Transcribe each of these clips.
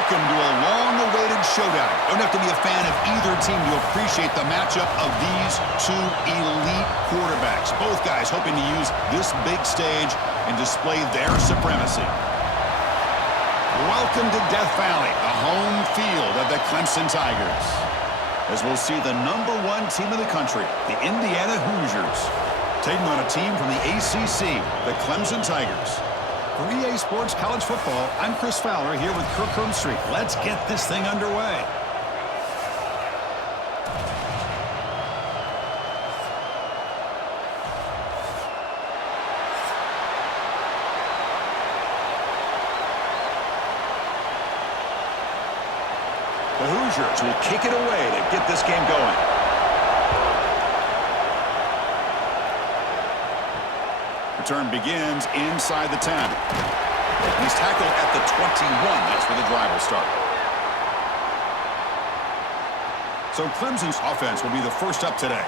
Welcome to a long-awaited showdown. Don't have to be a fan of either team to appreciate the matchup of these two elite quarterbacks. Both guys hoping to use this big stage and display their supremacy. Welcome to Death Valley, the home field of the Clemson Tigers, as we'll see the #1 team in the country, the Indiana Hoosiers, taking on a team from the ACC, the Clemson Tigers. For EA Sports College Football, I'm Chris Fowler here with Kirk Herbstreit. Let's get this thing underway. The Hoosiers will kick it away to get this game going. Return begins inside the 10. He's tackled at the 21. That's where the drive will start. So Clemson's offense will be the first up today.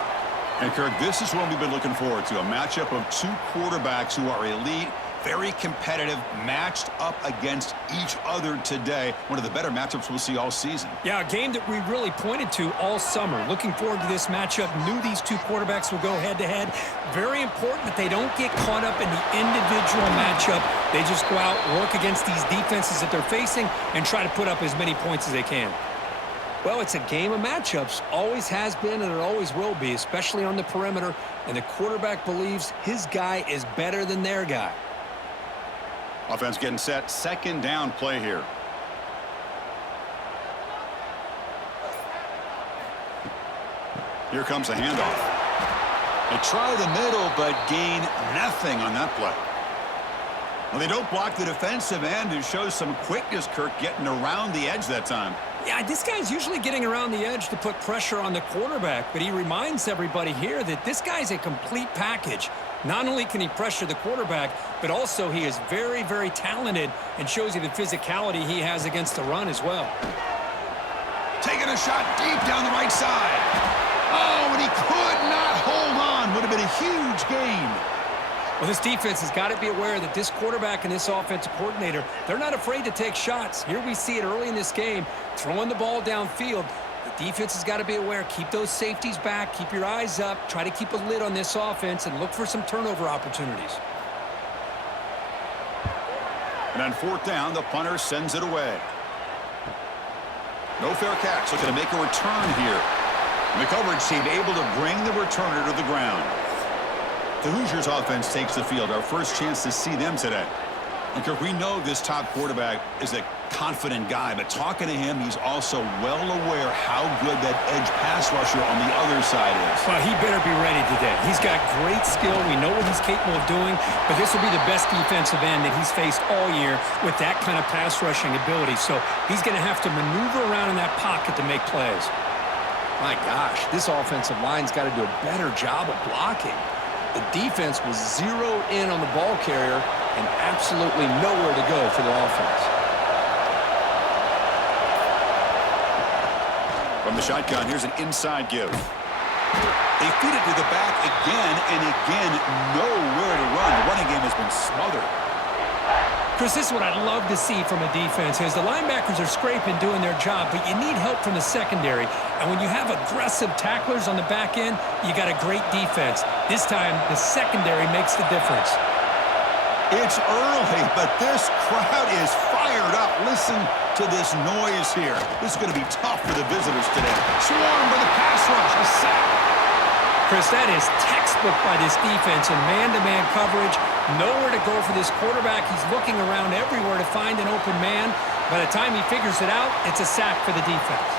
And Kirk, this is what we've been looking forward to, a matchup of two quarterbacks who are elite, very competitive, matched up against each other today. One of the better matchups we'll see all season. Yeah, a game that we really pointed to all summer. Looking forward to this matchup. Knew these two quarterbacks would go head-to-head. Very important that they don't get caught up in the individual matchup. They just go out, work against these defenses that they're facing, and try to put up as many points as they can. Well, it's a game of matchups. Always has been, and it always will be, especially on the perimeter. And the quarterback believes his guy is better than their guy. Offense getting set. Second down play here. Here comes a handoff. They try the middle, but gain nothing on that play. Well, they don't block the defensive end, who shows some quickness, Kirk, getting around the edge that time. Yeah, this guy's usually getting around the edge to put pressure on the quarterback, but he reminds everybody here that this guy's a complete package. Not only can he pressure the quarterback, but also he is very, very talented and shows you the physicality he has against the run as well. Taking a shot deep down the right side. Oh, and he could not hold on. Would have been a huge gain. Well, this defense has got to be aware that this quarterback and this offensive coordinator, they're not afraid to take shots. Here we see it early in this game, throwing the ball downfield. The defense has got to be aware. Keep those safeties back. Keep your eyes up. Try to keep a lid on this offense and look for some turnover opportunities. And on fourth down, the punter sends it away. No fair catch. Looking to make a return here. And the coverage team able to bring the returner to the ground. The Hoosiers offense takes the field. Our first chance to see them today. And Kirk, we know this top quarterback is a confident guy, but talking to him, he's also well aware how good that edge pass rusher on the other side is. Well, he better be ready today. He's got great skill. We know what he's capable of doing, but this will be the best defensive end that he's faced all year with that kind of pass rushing ability. So he's going to have to maneuver around in that pocket to make plays. My gosh, this offensive line's got to do a better job of blocking. The defense was zeroed in on the ball carrier and absolutely nowhere to go for the offense. From the shotgun, here's an inside give. They feed it to the back again and again. Nowhere to run. The running game has been smothered. Chris, this is what I'd love to see from a defense is the linebackers are scraping, doing their job, but you need help from the secondary. And when you have aggressive tacklers on the back end, you got a great defense. This time, the secondary makes the difference. It's early, but this crowd is fired up. Listen to this noise here. This is going to be tough for the visitors today. Swarmed by the pass rush, a sack. Chris, that is textbook by this defense in man-to-man coverage. Nowhere to go for this quarterback. He's looking around everywhere to find an open man. By the time he figures it out, it's a sack for the defense.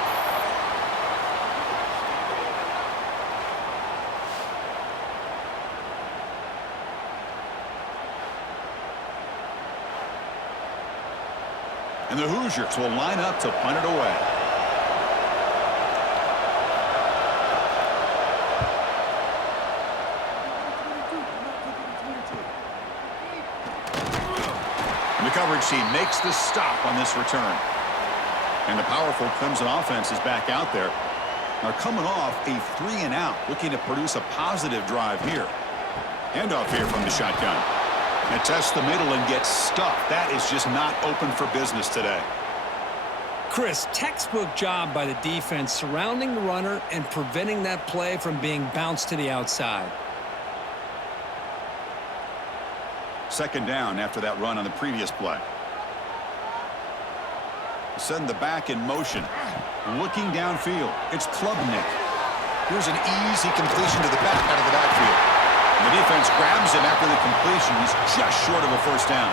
And the Hoosiers will line up to punt it away. And the coverage team makes the stop on this return. And the powerful Clemson offense is back out there. They're coming off a 3-and-out, looking to produce a positive drive here. Handoff here from the shotgun. And tests the middle and gets stuffed. That is just not open for business today. Chris, textbook job by the defense surrounding the runner and preventing that play from being bounced to the outside. Second down after that run on the previous play. Send the back in motion. Looking downfield. It's Klubnik. Here's an easy completion to the back out of the backfield. And the defense grabs him after the completion. He's just short of a first down.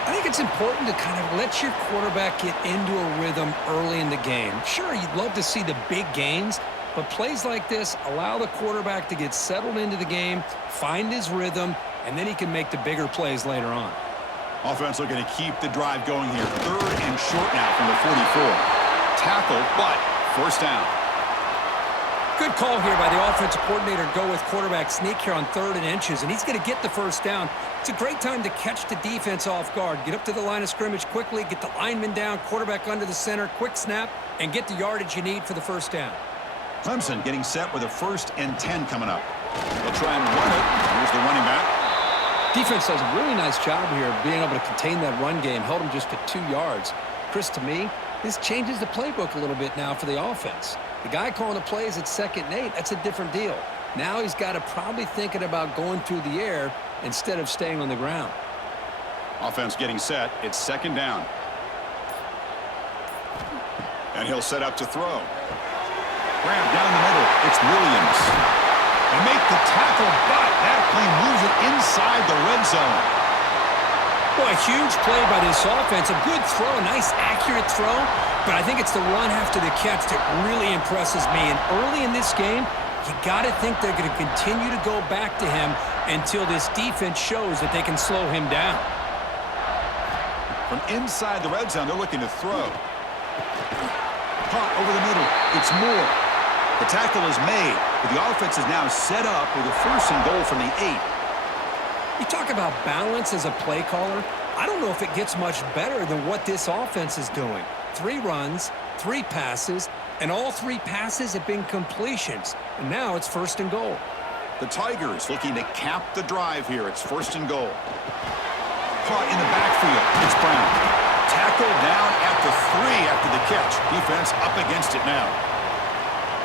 I think it's important to kind of let your quarterback get into a rhythm early in the game. Sure, you'd love to see the big gains, but plays like this allow the quarterback to get settled into the game, find his rhythm, and then he can make the bigger plays later on. Offense looking to keep the drive going here. Third and short now from the 44. Tackle, but first down. Good call here by the offensive coordinator to go with quarterback sneak here on 3rd and inches, and he's going to get the first down. It's a great time to catch the defense off guard. Get up to the line of scrimmage quickly, get the lineman down, quarterback under the center, quick snap, and get the yardage you need for the first down. Clemson getting set with a 1st and 10 coming up. They'll try and run it. Here's the running back. Defense does a really nice job here of being able to contain that run game, held him just at 2 yards. Chris, to me, this changes the playbook a little bit now for the offense. The guy calling the plays at 2nd and 8, that's a different deal. Now he's got to probably thinking about going through the air instead of staying on the ground. Offense getting set. It's 2nd down. And he'll set up to throw. Grab down the middle. It's Williams. And make the tackle, but that play moves it inside the red zone. Boy, a huge play by this offense. A good throw, a nice accurate throw, but I think it's the run after the catch that really impresses me. And early in this game, you got to think they're going to continue to go back to him until this defense shows that they can slow him down. From inside the red zone, they're looking to throw. Caught over the middle. It's Moore. The tackle is made, but the offense is now set up with a 1st and goal from the 8. You talk about balance as a play caller. I don't know if it gets much better than what this offense is doing. 3 runs, 3 passes, and all 3 passes have been completions. And now it's 1st and goal. The Tigers looking to cap the drive here. It's 1st and goal. Caught in the backfield. It's Brown. Tackled down at the 3 after the catch. Defense up against it now.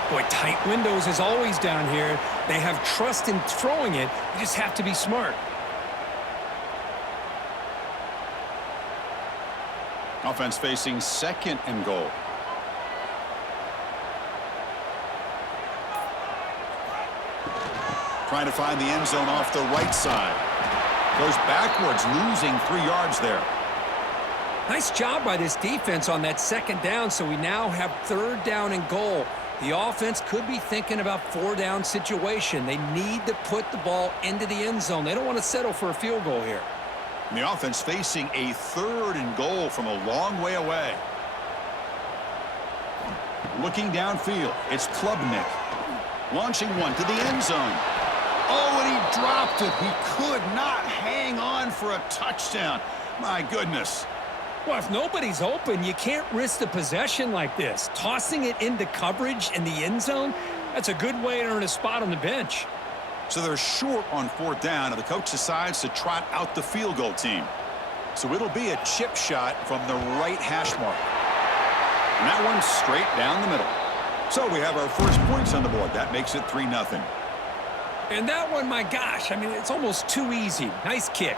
Boy, tight windows as always down here. They have trust in throwing it. You just have to be smart. Offense facing 2nd and goal. Trying to find the end zone off the right side. Goes backwards, losing 3 yards there. Nice job by this defense on that 2nd down, so we now have 3rd down and goal. The offense could be thinking about 4-down situation. They need to put the ball into the end zone. They don't want to settle for a field goal here. And the offense facing a 3rd and goal from a long way away. Looking downfield, it's Klubnik. Launching one to the end zone. Oh, and he dropped it. He could not hang on for a touchdown. My goodness. Well, if nobody's open, you can't risk the possession like this. Tossing it into coverage in the end zone, that's a good way to earn a spot on the bench. So they're short on 4th down, and the coach decides to trot out the field goal team. So it'll be a chip shot from the right hash mark. And that one's straight down the middle. So we have our first points on the board. That makes it 3-0. And that one, my gosh, I mean, it's almost too easy. Nice kick.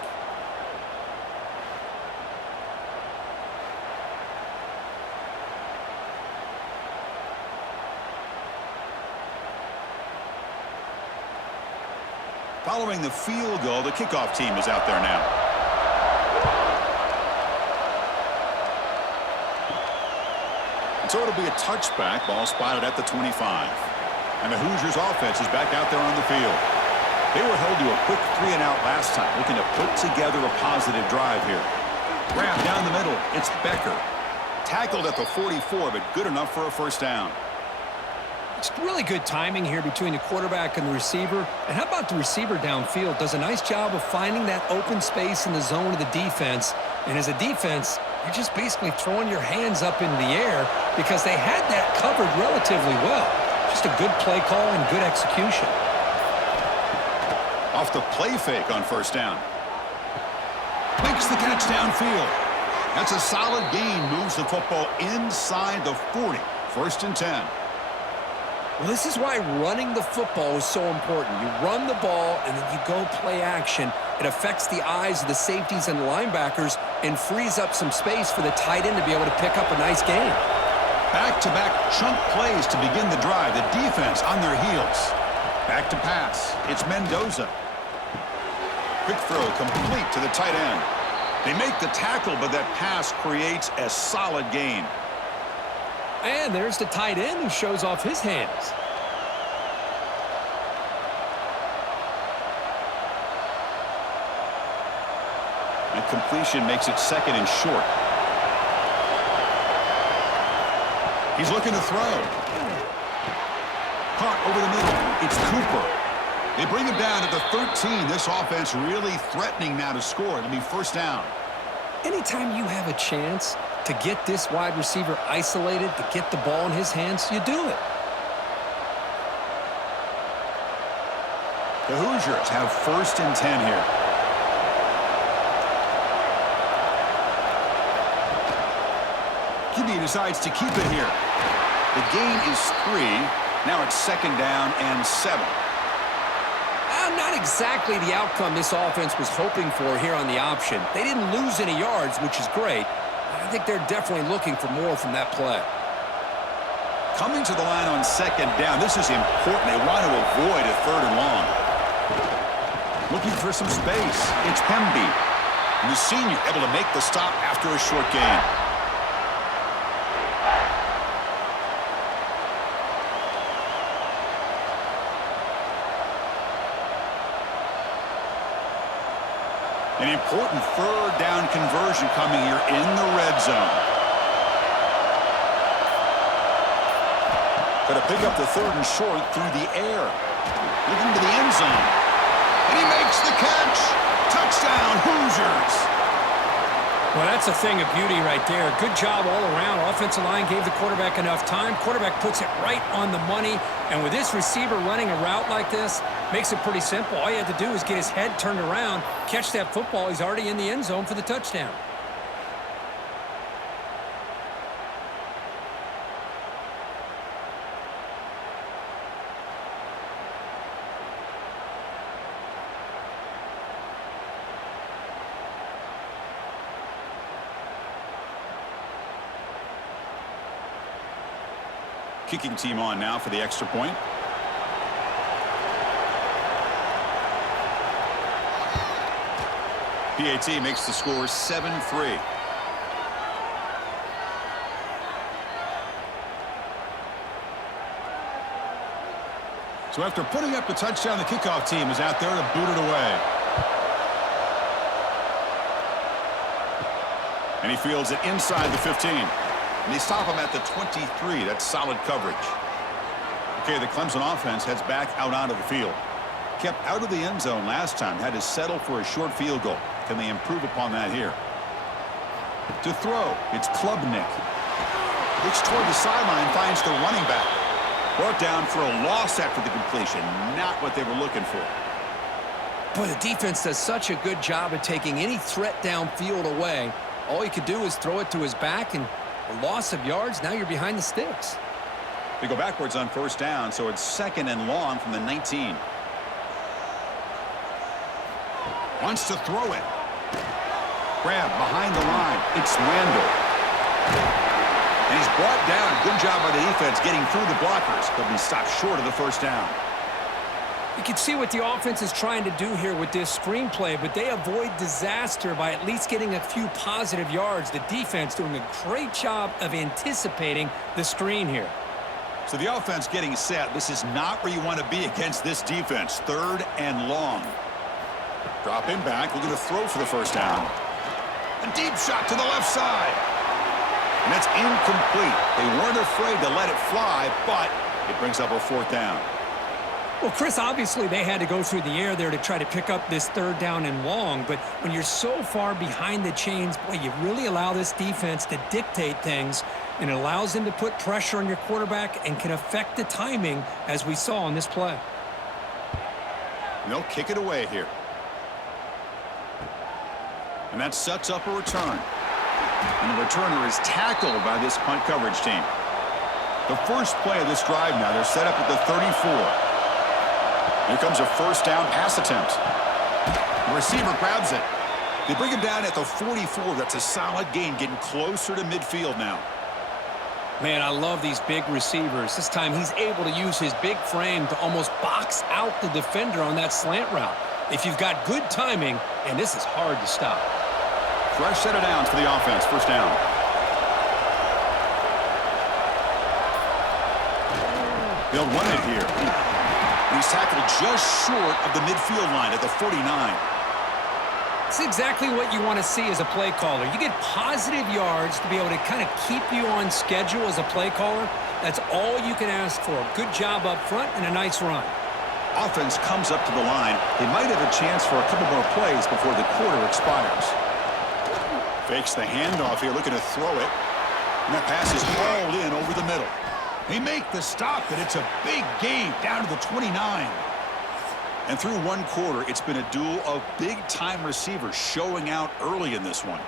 Following the field goal, the kickoff team is out there now. And so it'll be a touchback. Ball spotted at the 25. And the Hoosiers offense is back out there on the field. They were held to a quick 3-and-out last time, looking to put together a positive drive here. Grab down the middle. It's Becker. Tackled at the 44, but good enough for a first down. It's really good timing here between the quarterback and the receiver. And how about the receiver downfield? Does a nice job of finding that open space in the zone of the defense. And as a defense, you're just basically throwing your hands up in the air because they had that covered relatively well. Just a good play call and good execution. Off the play fake on first down. Makes the catch downfield. That's a solid gain. Moves the football inside the 40. 1st and 10. Well, this is why running the football is so important. You run the ball, and then you go play action. It affects the eyes of the safeties and linebackers and frees up some space for the tight end to be able to pick up a nice gain. Back-to-back chunk plays to begin the drive. The defense on their heels. Back to pass. It's Mendoza. Quick throw complete to the tight end. They make the tackle, but that pass creates a solid gain. And there's the tight end who shows off his hands. And completion makes it 2nd and short. He's looking to throw. Caught over the middle. It's Cooper. They bring him down at the 13. This offense really threatening now to score. It'll be 1st down. Anytime you have a chance to get this wide receiver isolated, to get the ball in his hands, you do it. The Hoosiers have 1st and 10 here. Kibbe decides to keep it here. The gain is 3. Now it's 2nd down and 7. Not exactly the outcome this offense was hoping for here on the option. They didn't lose any yards, which is great. I think they're definitely looking for more from that play. Coming to the line on 2nd down. This is important. They want to avoid a 3rd and long. Looking for some space. It's Pemby. The senior able to make the stop after a short gain. An important 3rd down conversion coming here in the red zone. Going to pick up the 3rd and short through the air. Looking to the end zone. And he makes the catch. Touchdown, Hoosiers. Well, that's a thing of beauty right there. Good job all around. Offensive line gave the quarterback enough time. Quarterback puts it right on the money. And with this receiver running a route like this, makes it pretty simple. All you have to do is get his head turned around, catch that football. He's already in the end zone for the touchdown. Kicking team on now for the extra point. PAT makes the score 7-3. So after putting up the touchdown, the kickoff team is out there to boot it away. And he fields it inside the 15. And they stop him at the 23. That's solid coverage. Okay, the Clemson offense heads back out onto the field. Kept out of the end zone last time. Had to settle for a short field goal. Can they improve upon that here? To throw, it's Klubnik. Looks toward the sideline, finds the running back. Brought down for a loss after the completion. Not what they were looking for. Boy, the defense does such a good job of taking any threat downfield away. All you could do is throw it to his back, and a loss of yards, now you're behind the sticks. They go backwards on 1st down, so it's 2nd and long from the 19. Wants to throw it. Grab behind the line. It's Randall. And he's brought down. Good job by the defense getting through the blockers, but he stopped short of the 1st down. You can see what the offense is trying to do here with this screenplay, but they avoid disaster by at least getting a few positive yards. The defense doing a great job of anticipating the screen here. So the offense getting set. This is not where you want to be against this defense. 3rd and long. Dropping back, looking to throw for the 1st down. A deep shot to the left side. And that's incomplete. They weren't afraid to let it fly, but it brings up a 4th down. Well, Chris, obviously they had to go through the air there to try to pick up this 3rd down and long, but when you're so far behind the chains, boy, you really allow this defense to dictate things, and it allows them to put pressure on your quarterback and can affect the timing, as we saw on this play. And they'll kick it away here. And that sets up a return. And the returner is tackled by this punt coverage team. The first play of this drive now, they're set up at the 34. Here comes a first down pass attempt. The receiver grabs it. They bring him down at the 44. That's a solid gain, getting closer to midfield now. Man, I love these big receivers. This time he's able to use his big frame to almost box out the defender on that slant route. If you've got good timing, and this is hard to stop. Fresh set of downs for the offense. First down. They'll run it here. He's tackled just short of the midfield line at the 49. It's exactly what you want to see as a play caller. You get positive yards to be able to kind of keep you on schedule as a play caller. That's all you can ask for. Good job up front and a nice run. Offense comes up to the line. They might have a chance for a couple more plays before the quarter expires. Fakes the handoff here, looking to throw it. And that pass is hauled in over the middle. They make the stop, and it's a big gain down to the 29. And through one quarter, it's been a duel of big-time receivers showing out early in this one.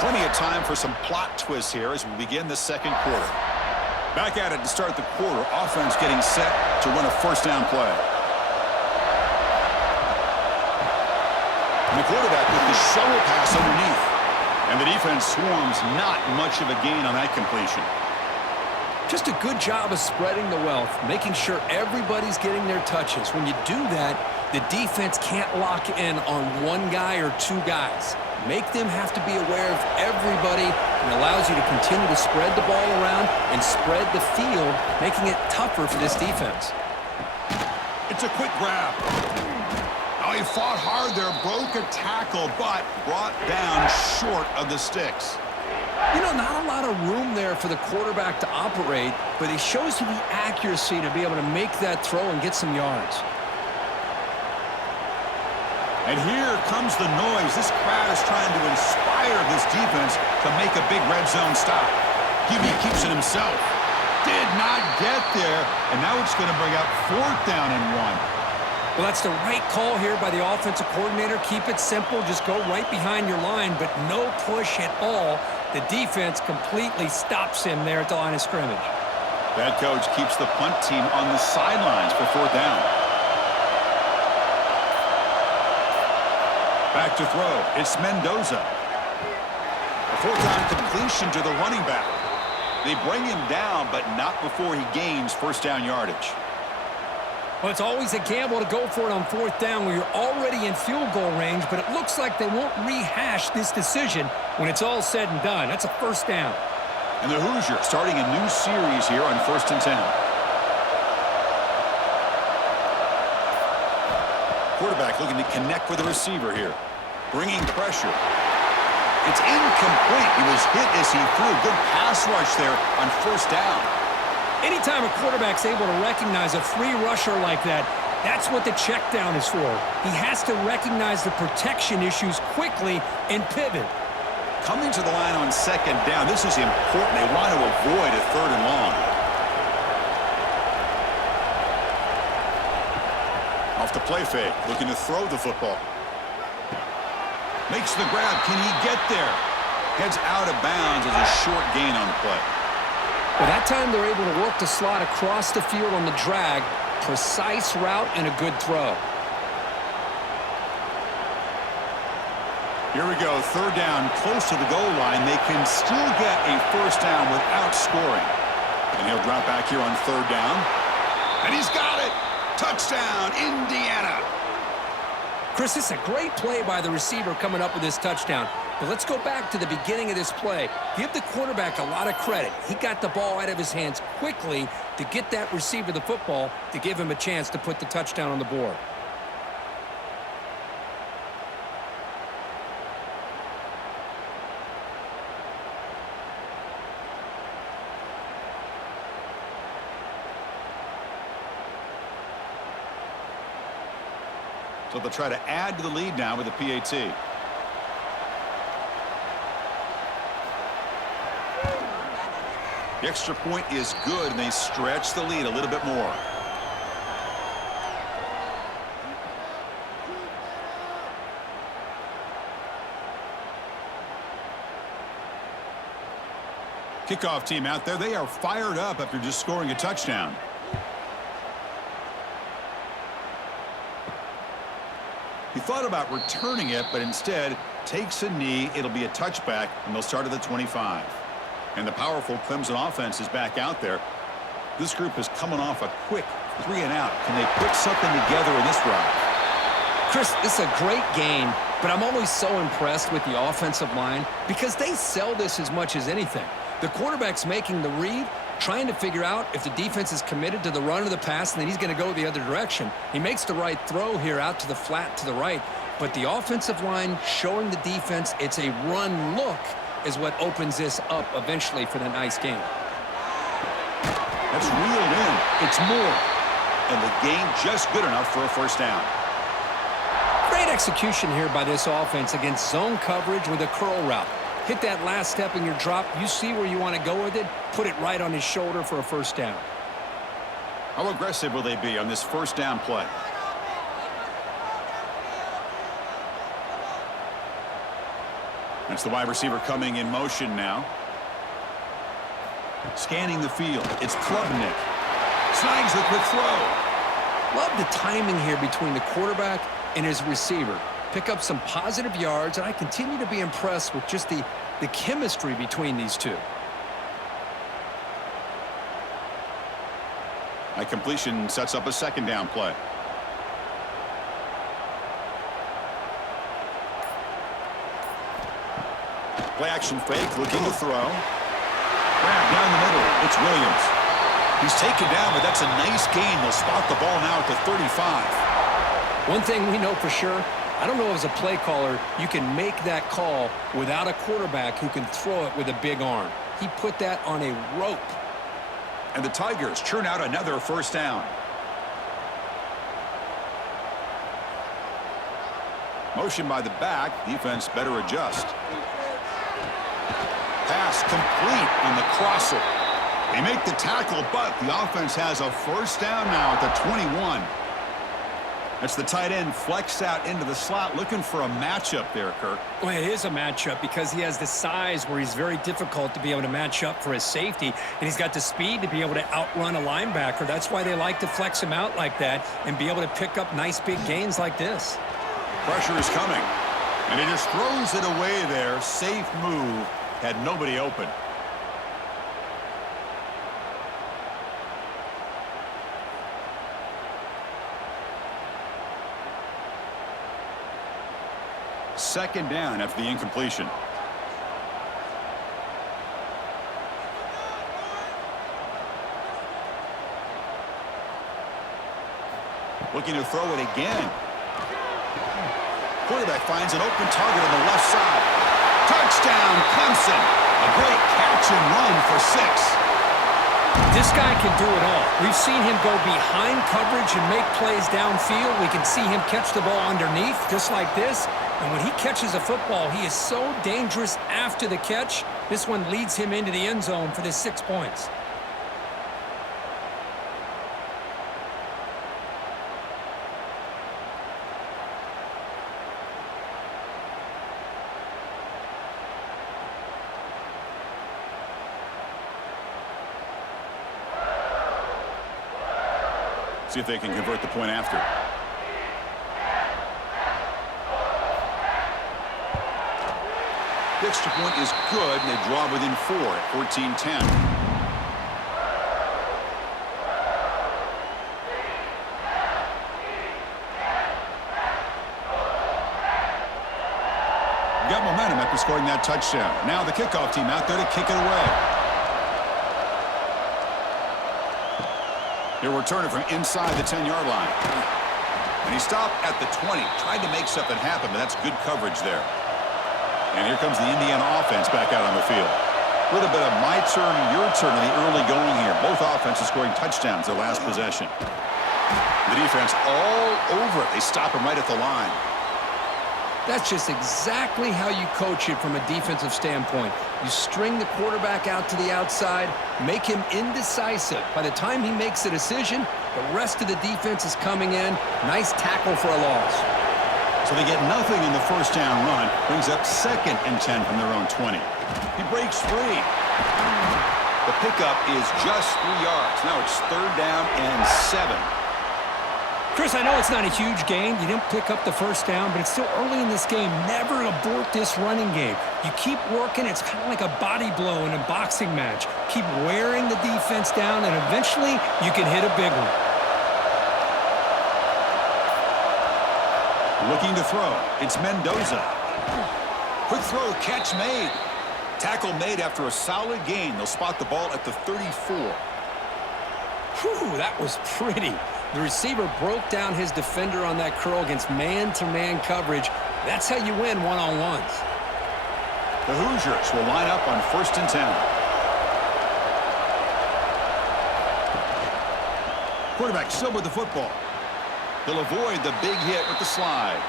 Plenty of time for some plot twists here as we begin the second quarter. Back at it to start the quarter. Offense getting set to run a first down play. And the quarterback with the shovel pass underneath. And the defense swarms, not much of a gain on that completion. Just a good job of spreading the wealth, making sure everybody's getting their touches. When you do that, the defense can't lock in on one guy or two guys. Make them have to be aware of everybody, and allows you to continue to spread the ball around and spread the field, making it tougher for this defense. It's a quick grab. Oh, he fought hard there, broke a tackle, but brought down short of the sticks. You know, not a lot of room there for the quarterback to operate, but he shows you the accuracy to be able to make that throw and get some yards. And here comes the noise. This crowd is trying to inspire this defense to make a big red zone stop. QB keeps it himself. Did not get there, and now it's going to bring up fourth down and 1. Well, that's the right call here by the offensive coordinator. Keep it simple. Just go right behind your line, but no push at all. The defense completely stops him there at the line of scrimmage. That coach keeps the punt team on the sidelines for fourth down. Back to throw. It's Mendoza. A fourth down completion to the running back. They bring him down, but not before he gains first down yardage. Well, it's always a gamble to go for it on fourth down where you're already in field goal range, but it looks like they won't rehash this decision when it's all said and done. That's a first down. And the Hoosiers starting a new series here on 1st and 10. Quarterback looking to connect with the receiver here. Bringing pressure. It's incomplete. He was hit as he threw. Good pass rush there on first down. Anytime a quarterback's able to recognize a free rusher like that, that's what the check down is for. He has to recognize the protection issues quickly and pivot. Coming to the line on second down, this is important. They want to avoid a third and long. Off the play fake, looking to throw the football. Makes the grab. Can he get there? Heads out of bounds as a short gain on the play. Well, that time they're able to work the slot across the field on the drag. Precise route and a good throw. Here we go, third down, close to the goal line. They can still get a first down without scoring. And he'll drop back here on third down. And he's got it! Touchdown, Indiana! Chris, this is a great play by the receiver coming up with this touchdown. But let's go back to the beginning of this play. Give the quarterback a lot of credit. He got the ball out of his hands quickly to get that receiver the football to give him a chance to put the touchdown on the board. So they'll try to add to the lead now with a PAT. The extra point is good, and they stretch the lead a little bit more. Kickoff team out there, they are fired up after just scoring a touchdown. He thought about returning it, but instead takes a knee. It'll be a touchback, and they'll start at the 25. And the powerful Clemson offense is back out there. This group is coming off a quick 3-and-out. Can they put something together in this drive? Chris, this is a great game, but I'm always so impressed with the offensive line because they sell this as much as anything. The quarterback's making the read, trying to figure out if the defense is committed to the run or the pass, and then he's going to go the other direction. He makes the right throw here out to the flat to the right, but the offensive line showing the defense it's a run look is what opens this up eventually for the nice game. That's reeled in. It's more. And the game just good enough for a first down. Great execution here by this offense against zone coverage with a curl route. Hit that last step in your drop. You see where you want to go with it. Put it right on his shoulder for a first down. How aggressive will they be on this first down play? That's the wide receiver coming in motion now. Scanning the field. It's Klubnik. Snags the quick throw. Love the timing here between the quarterback and his receiver. Pick up some positive yards, and I continue to be impressed with just the chemistry between these two. That completion sets up a second down play. Play action fake, looking to throw. Grab down the middle. It's Williams. He's taken down, but that's a nice gain. They'll spot the ball now at the 35. One thing we know for sure, I don't know as a play caller, you can make that call without a quarterback who can throw it with a big arm. He put that on a rope. And the Tigers churn out another first down. Motion by the back. Defense better adjust. Pass complete on the crosser. They make the tackle, but the offense has a first down now at the 21. That's the tight end flexed out into the slot, looking for a matchup there, Kirk. Well, it is a matchup because he has the size where he's very difficult to be able to match up for his safety, and he's got the speed to be able to outrun a linebacker. That's why they like to flex him out like that and be able to pick up nice big gains like this. Pressure is coming, and he just throws it away there. Safe move. Had nobody open. Second down after the incompletion. Looking to throw it again. Quarterback finds an open target on the left side. Touchdown, Clemson. A great catch and run for 6. This guy can do it all. We've seen him go behind coverage and make plays downfield. We can see him catch the ball underneath just like this. And when he catches a football, he is so dangerous after the catch. This one leads him into the end zone for the 6 points. See if they can convert the point after. The extra point is good, and they draw within 4 at 14-10. Got momentum after scoring that touchdown. Now the kickoff team out there to kick it away. He'll return it from inside the 10-yard line. And he stopped at the 20. Tried to make something happen, but that's good coverage there. And here comes the Indiana offense back out on the field. A little bit of my turn, your turn in the early going here. Both offenses scoring touchdowns their last possession. The defense all over it. They stop him right at the line. That's just exactly how you coach it from a defensive standpoint. You string the quarterback out to the outside, make him indecisive. By the time he makes a decision, the rest of the defense is coming in. Nice tackle for a loss. So they get nothing in the first down run. Brings up 2nd and 10 from their own 20. He breaks free. pickup is just 3 yards. Now it's 3rd down and 7. Chris, I know it's not a huge gain. You didn't pick up the first down, but it's still early in this game. Never abort this running game. You keep working. It's kind of like a body blow in a boxing match. Keep wearing the defense down, and eventually you can hit a big one. Looking to throw. It's Mendoza. Quick throw, catch made. Tackle made after a solid gain. They'll spot the ball at the 34. Whew, that was pretty. The receiver broke down his defender on that curl against man-to-man coverage. That's how you win one-on-ones. The Hoosiers will line up on 1st and 10. Quarterback still with the football. He'll avoid the big hit with the slide.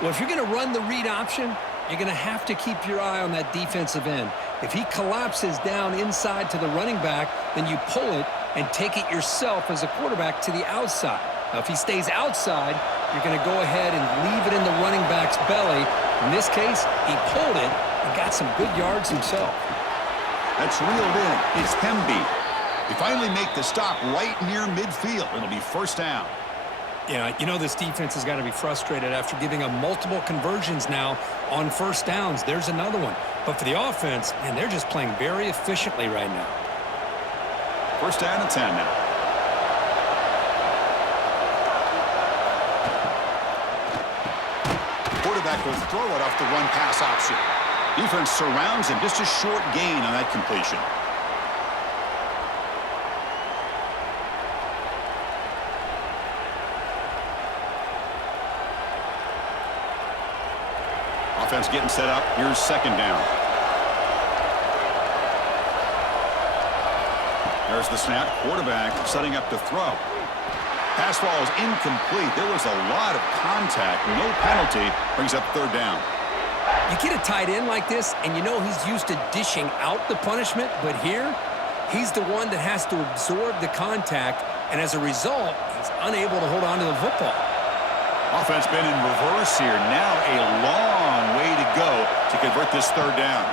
Well, if you're going to run the read option, you're going to have to keep your eye on that defensive end. If he collapses down inside to the running back, then you pull it and take it yourself as a quarterback to the outside. Now, if he stays outside, you're going to go ahead and leave it in the running back's belly. In this case, he pulled it and got some good yards himself. That's reeled in. It's Hemby. They finally make the stop right near midfield. It'll be 1st down. Yeah, you know this defense has got to be frustrated after giving up multiple conversions now on 1st downs. There's another one. But for the offense, man, they're just playing very efficiently right now. 1st down and 10 now. Quarterback will throw it off the run-pass option. Defense surrounds him. Just a short gain on that completion. Offense getting set up. Here's 2nd down. There's the snap. Quarterback setting up to throw. Pass ball is incomplete. There was a lot of contact. No penalty. Brings up 3rd down. You get a tight end like this, and you know he's used to dishing out the punishment, but here, he's the one that has to absorb the contact, and as a result, he's unable to hold on to the football. Offense been in reverse here. Now a long way to go to convert this 3rd down.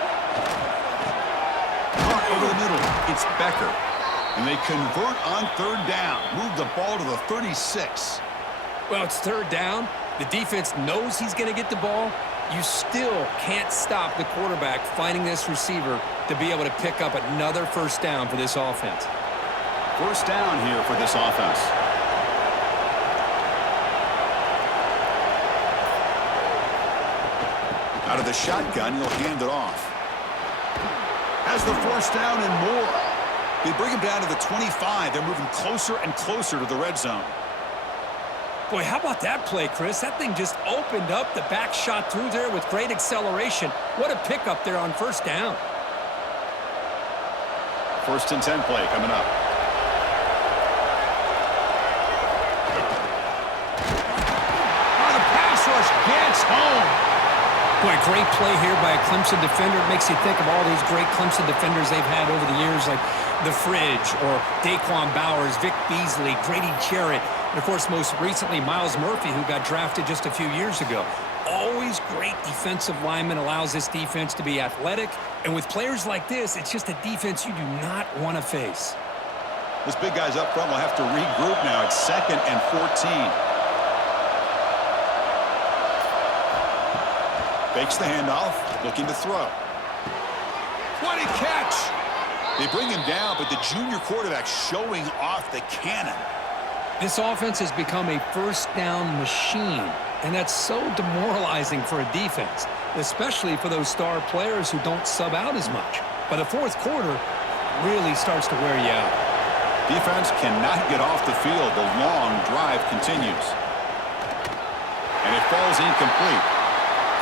Caught over the middle. It's Becker. And they convert on 3rd down. Move the ball to the 36. Well, it's 3rd down. The defense knows he's going to get the ball. You still can't stop the quarterback finding this receiver to be able to pick up another 1st down for this offense. 1st down here for this offense. Out of the shotgun, he'll hand it off. Has the 1st down and more. They bring him down to the 25. They're moving closer and closer to the red zone. Boy, how about that play, Chris? That thing just opened up. The back shot through there with great acceleration. What a pickup there on 1st down. 1st and 10 play coming up. Oh, the pass rush gets home. Boy, great play here by a Clemson defender. It makes you think of all those great Clemson defenders they've had over the years, like The Fridge or Daquan Bowers, Vic Beasley, Grady Jarrett, and, of course, most recently, Miles Murphy, who got drafted just a few years ago. Always great defensive lineman, allows this defense to be athletic. And with players like this, it's just a defense you do not want to face. This big guy's up front will have to regroup now. It's 2nd and 14. Fakes the handoff, looking to throw. What a catch! They bring him down, but the junior quarterback showing off the cannon. This offense has become a 1st down machine, and that's so demoralizing for a defense, especially for those star players who don't sub out as much. By the 4th quarter, it really starts to wear you out. Defense cannot get off the field. The long drive continues. And it falls incomplete.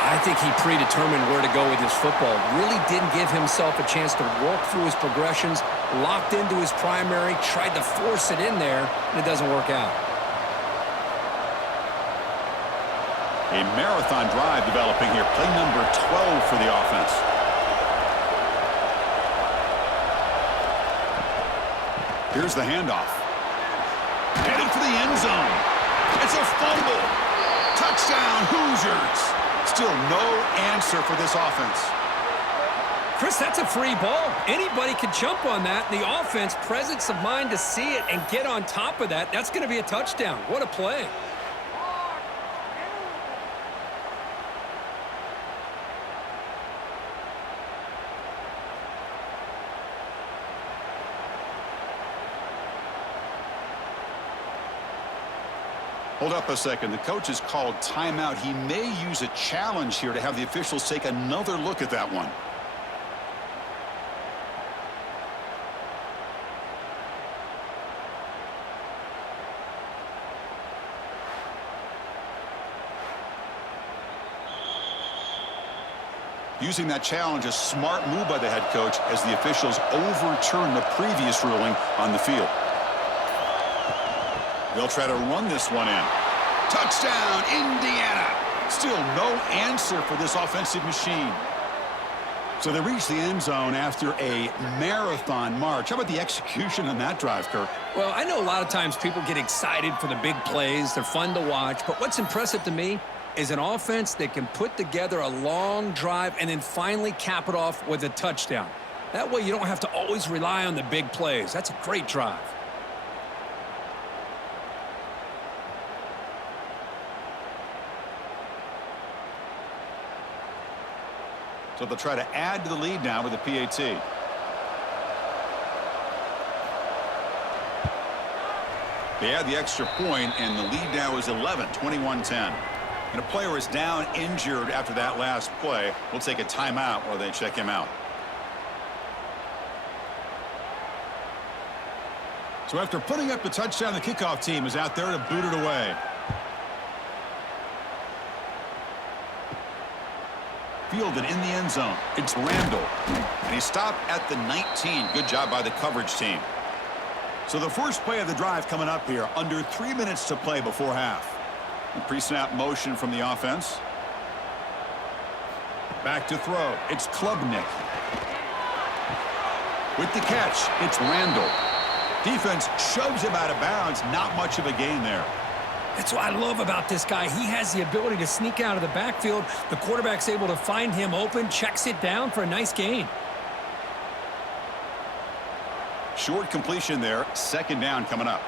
I think he predetermined where to go with his football. Really didn't give himself a chance to walk through his progressions, locked into his primary, tried to force it in there, and it doesn't work out. A marathon drive developing here. Play number 12 for the offense. Here's the handoff. Headed for the end zone. It's a fumble. Touchdown, Hoosiers. Still no answer for this offense. Chris, that's a free ball. Anybody can jump on that. The offense, presence of mind to see it and get on top of that. That's going to be a touchdown. What a play. Hold up a second. The coach has called timeout. He may use a challenge here to have the officials take another look at that one. Using that challenge, a smart move by the head coach as the officials overturn the previous ruling on the field. They'll try to run this one in. Touchdown, Indiana. Still no answer for this offensive machine. So they reach the end zone after a marathon march. How about the execution on that drive, Kirk? Well, I know a lot of times people get excited for the big plays. They're fun to watch. But what's impressive to me is an offense that can put together a long drive and then finally cap it off with a touchdown. That way you don't have to always rely on the big plays. That's a great drive. So they'll try to add to the lead now with a PAT. They add the extra point, and the lead now is 11, 21-10. And a player is down injured after that last play. We'll take a timeout while they check him out. So after putting up the touchdown, the kickoff team is out there to boot it away. Fielded in the end zone. It's Randall. And he stopped at the 19. Good job by the coverage team. So the first play of the drive coming up here. Under 3 minutes to play before half. Pre-snap motion from the offense. Back to throw. It's Klubnik. With the catch, it's Randall. Defense shoves him out of bounds. Not much of a gain there. That's what I love about this guy. He has the ability to sneak out of the backfield. The quarterback's able to find him open, checks it down for a nice gain. Short completion there. Second down coming up.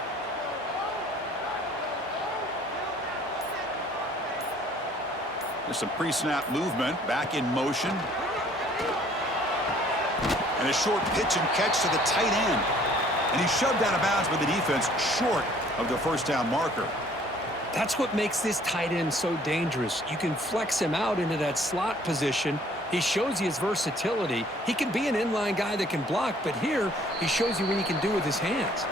There's some pre-snap movement. Back in motion. And a short pitch and catch to the tight end. And he's shoved out of bounds by the defense short of the first down marker. That's what makes this tight end so dangerous. You can flex him out into that slot position. He shows you his versatility. He can be an inline guy that can block, but here he shows you what he can do with his hands.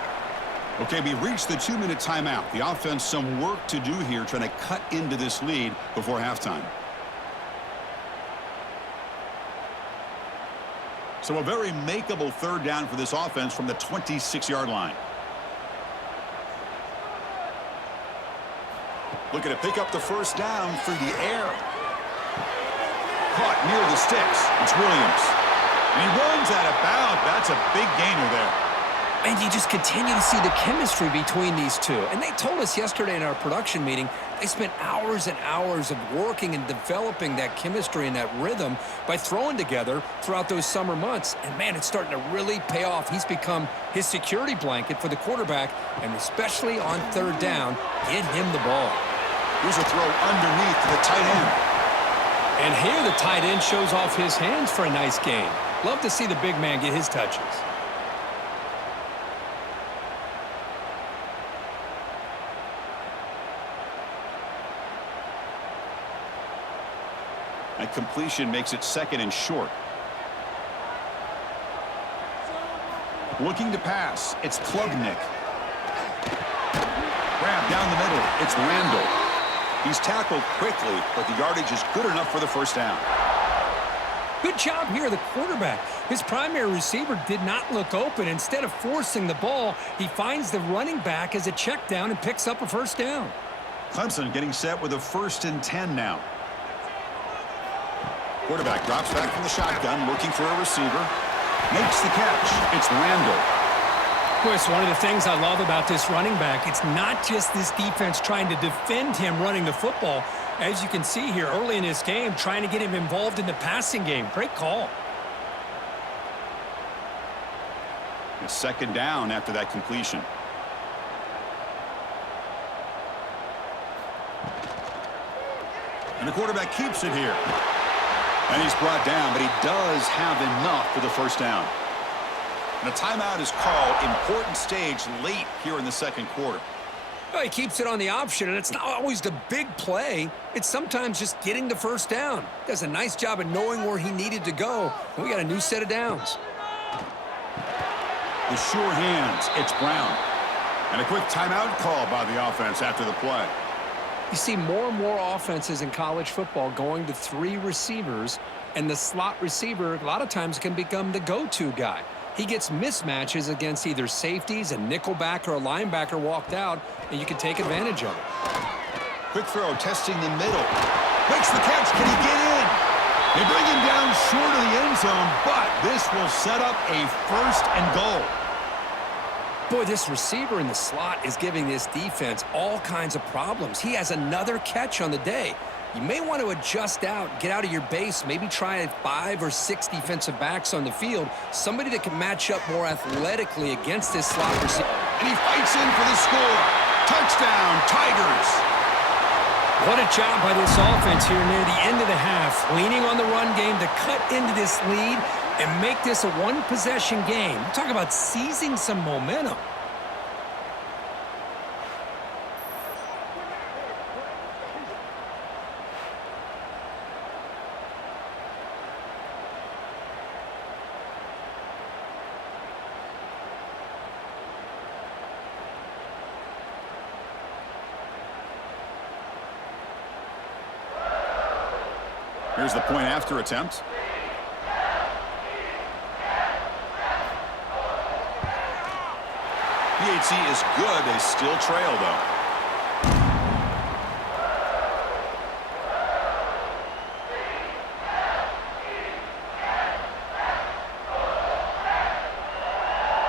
Okay, we reached the 2-minute timeout. The offense some work to do here trying to cut into this lead before halftime. So a very makeable third down for this offense from the 26-yard line. Looking to pick up the first down through the air. Caught near the sticks. It's Williams. And he runs out of bounds. That's a big gainer there. And you just continue to see the chemistry between these two. And they told us yesterday in our production meeting, they spent hours and hours of working and developing that chemistry and that rhythm by throwing together throughout those summer months. And, man, it's starting to really pay off. He's become his security blanket for the quarterback, and especially on third down, get him the ball. Here's a throw underneath to the tight end. And here the tight end shows off his hands for a nice gain. Love to see the big man get his touches. And completion makes it second and short. Looking to pass. It's Klubnik. Grab down the middle. It's Randall. He's tackled quickly, but the yardage is good enough for the first down. Good job here, the quarterback. His primary receiver did not look open. Instead of forcing the ball, he finds the running back as a check down and picks up a first down. Clemson getting set with a 1st and 10 now. Quarterback drops back from the shotgun, looking for a receiver. Makes the catch. It's Randall. Chris, one of the things I love about this running back, it's not just this defense trying to defend him running the football. As you can see here early in this game, trying to get him involved in the passing game. Great call. It's second down after that completion. And the quarterback keeps it here. And he's brought down, but he does have enough for the first down. And a timeout is called. Important stage late here in the second quarter. Well, he keeps it on the option, and it's not always the big play. It's sometimes just getting the first down. Does a nice job of knowing where he needed to go. And we got a new set of downs. The sure hands, it's Brown. And a quick timeout call by the offense after the play. You see more and more offenses in college football going to 3 receivers, and the slot receiver a lot of times can become the go-to guy. He gets mismatches against either safeties, a nickelback, or a linebacker walked out, and you can take advantage of it. Quick throw, testing the middle. Makes the catch. Can he get in? They bring him down short of the end zone, but this will set up a first and goal. Boy, this receiver in the slot is giving this defense all kinds of problems. He has another catch on the day. You may want to adjust out, get out of your base, maybe try 5 or 6 defensive backs on the field, somebody that can match up more athletically against this slot receiver. And he fights in for the score. Touchdown, Tigers. What a job by this offense here near the end of the half, leaning on the run game to cut into this lead and make this a one-possession game. Talk about seizing some momentum. Here's the point after attempt. PHC is good. They still trail, though.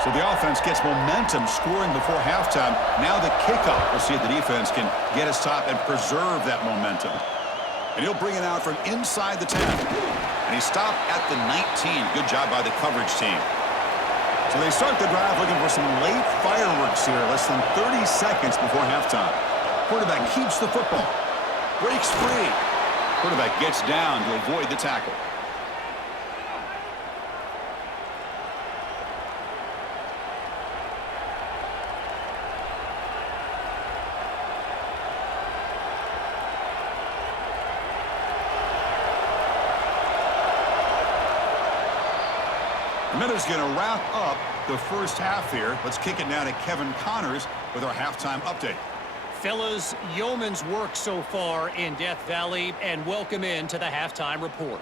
So the offense gets momentum scoring before halftime. Now the kickoff. We'll see if the defense can get his top and preserve that momentum. And he'll bring it out from inside the 10. And he stopped at the 19. Good job by the coverage team. So they start the drive looking for some late fireworks here, less than 30 seconds before halftime. Quarterback keeps the football. Breaks free. Quarterback gets down to avoid the tackle. And that is going to wrap up the first half here. Let's kick it now to Kevin Connors with our halftime update. Fellas, yeoman's work so far in Death Valley, and welcome into the halftime report.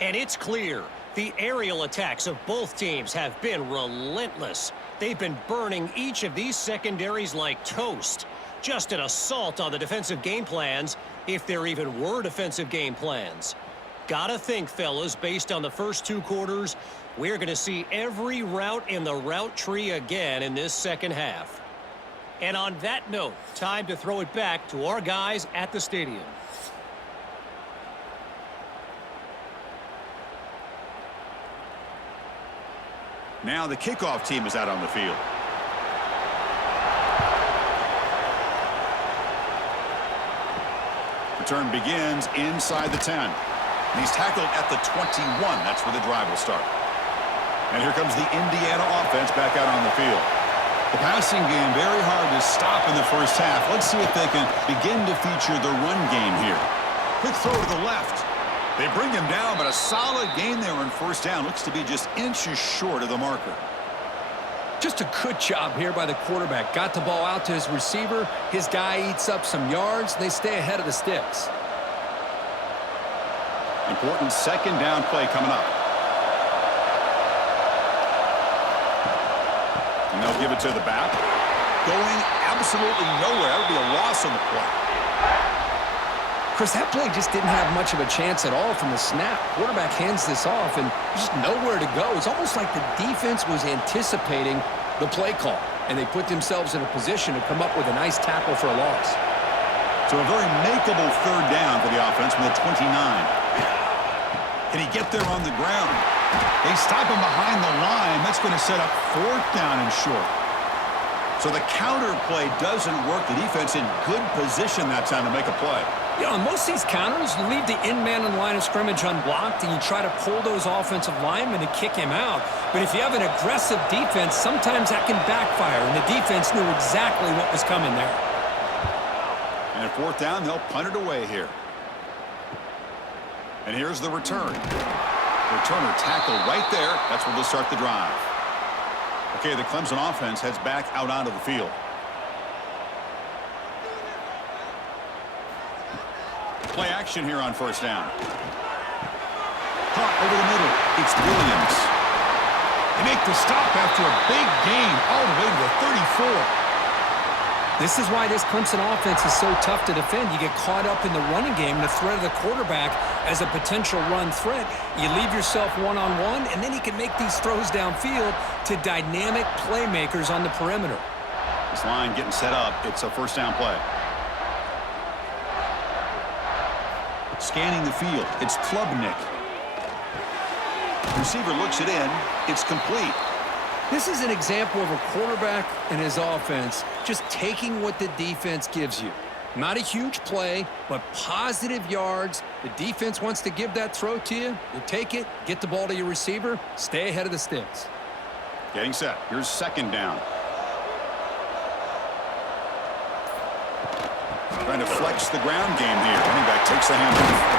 And it's clear, the aerial attacks of both teams have been relentless. They've been burning each of these secondaries like toast. Just an assault on the defensive game plans, if there even were defensive game plans. Gotta think, fellas, based on the first 2 quarters, we're going to see every route in the route tree again in this second half. And on that note, time to throw it back to our guys at the stadium. Now the kickoff team is out on the field. Return begins inside the 10. And he's tackled at the 21. That's where the drive will start. And here comes the Indiana offense back out on the field. The passing game very hard to stop in the first half. Let's see if they can begin to feature the run game here. Quick throw to the left. They bring him down, but a solid gain there on first down. Looks to be just inches short of the marker. Just a good job here by the quarterback. Got the ball out to his receiver. His guy eats up some yards. They stay ahead of the sticks. Important second down play coming up. And they'll give it to the back. Going absolutely nowhere. That would be a loss on the play. Chris, that play just didn't have much of a chance at all from the snap. Quarterback hands this off, and there's just nowhere to go. It's almost like the defense was anticipating the play call, and they put themselves in a position to come up with a nice tackle for a loss. So a very makeable third down for the offense from the 29. Can he get there on the ground? They stop him behind the line. That's going to set up 4th down and short. So the counter play doesn't work. The defense in good position that time to make a play. You know, on most of these counters, you leave the in-man in the line of scrimmage unblocked, and you try to pull those offensive linemen to kick him out. But if you have an aggressive defense, sometimes that can backfire, and the defense knew exactly what was coming there. And at 4th down, they'll punt it away here. And here's the return. Returner tackled right there. That's where they'll start the drive. Okay, the Clemson offense heads back out onto the field. Play action here on 1st down. Caught over the middle. It's Williams. They make the stop after a big gain all the way to the 34. This is why this Clemson offense is so tough to defend. You get caught up in the running game, the threat of the quarterback as a potential run threat. You leave yourself one-on-one, and then you can make these throws downfield to dynamic playmakers on the perimeter. This line getting set up. It's a 1st down play. Scanning the field. It's Klubnik. Receiver looks it in. It's complete. This is an example of a quarterback and his offense just taking what the defense gives you. Not a huge play, but positive yards. The defense wants to give that throw to you. You take it, get the ball to your receiver, stay ahead of the sticks. Getting set. Here's 2nd down. Trying to flex the ground game here. Running back takes the handoff.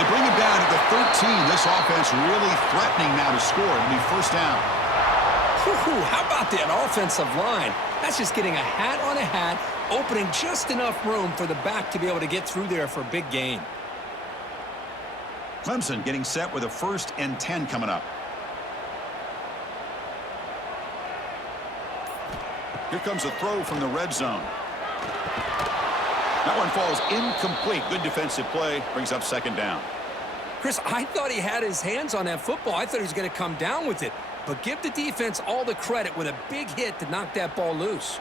They bring him down at the 13. This offense really threatening now to score. It'll be 1st down. How about that offensive line? That's just getting a hat on a hat, opening just enough room for the back to be able to get through there for a big gain. Clemson getting set with a 1st and 10 coming up. Here comes a throw from the red zone. That one falls incomplete. Good defensive play. Brings up 2nd down. Chris, I thought he had his hands on that football. I thought he was going to come down with it. But give the defense all the credit with a big hit to knock that ball loose.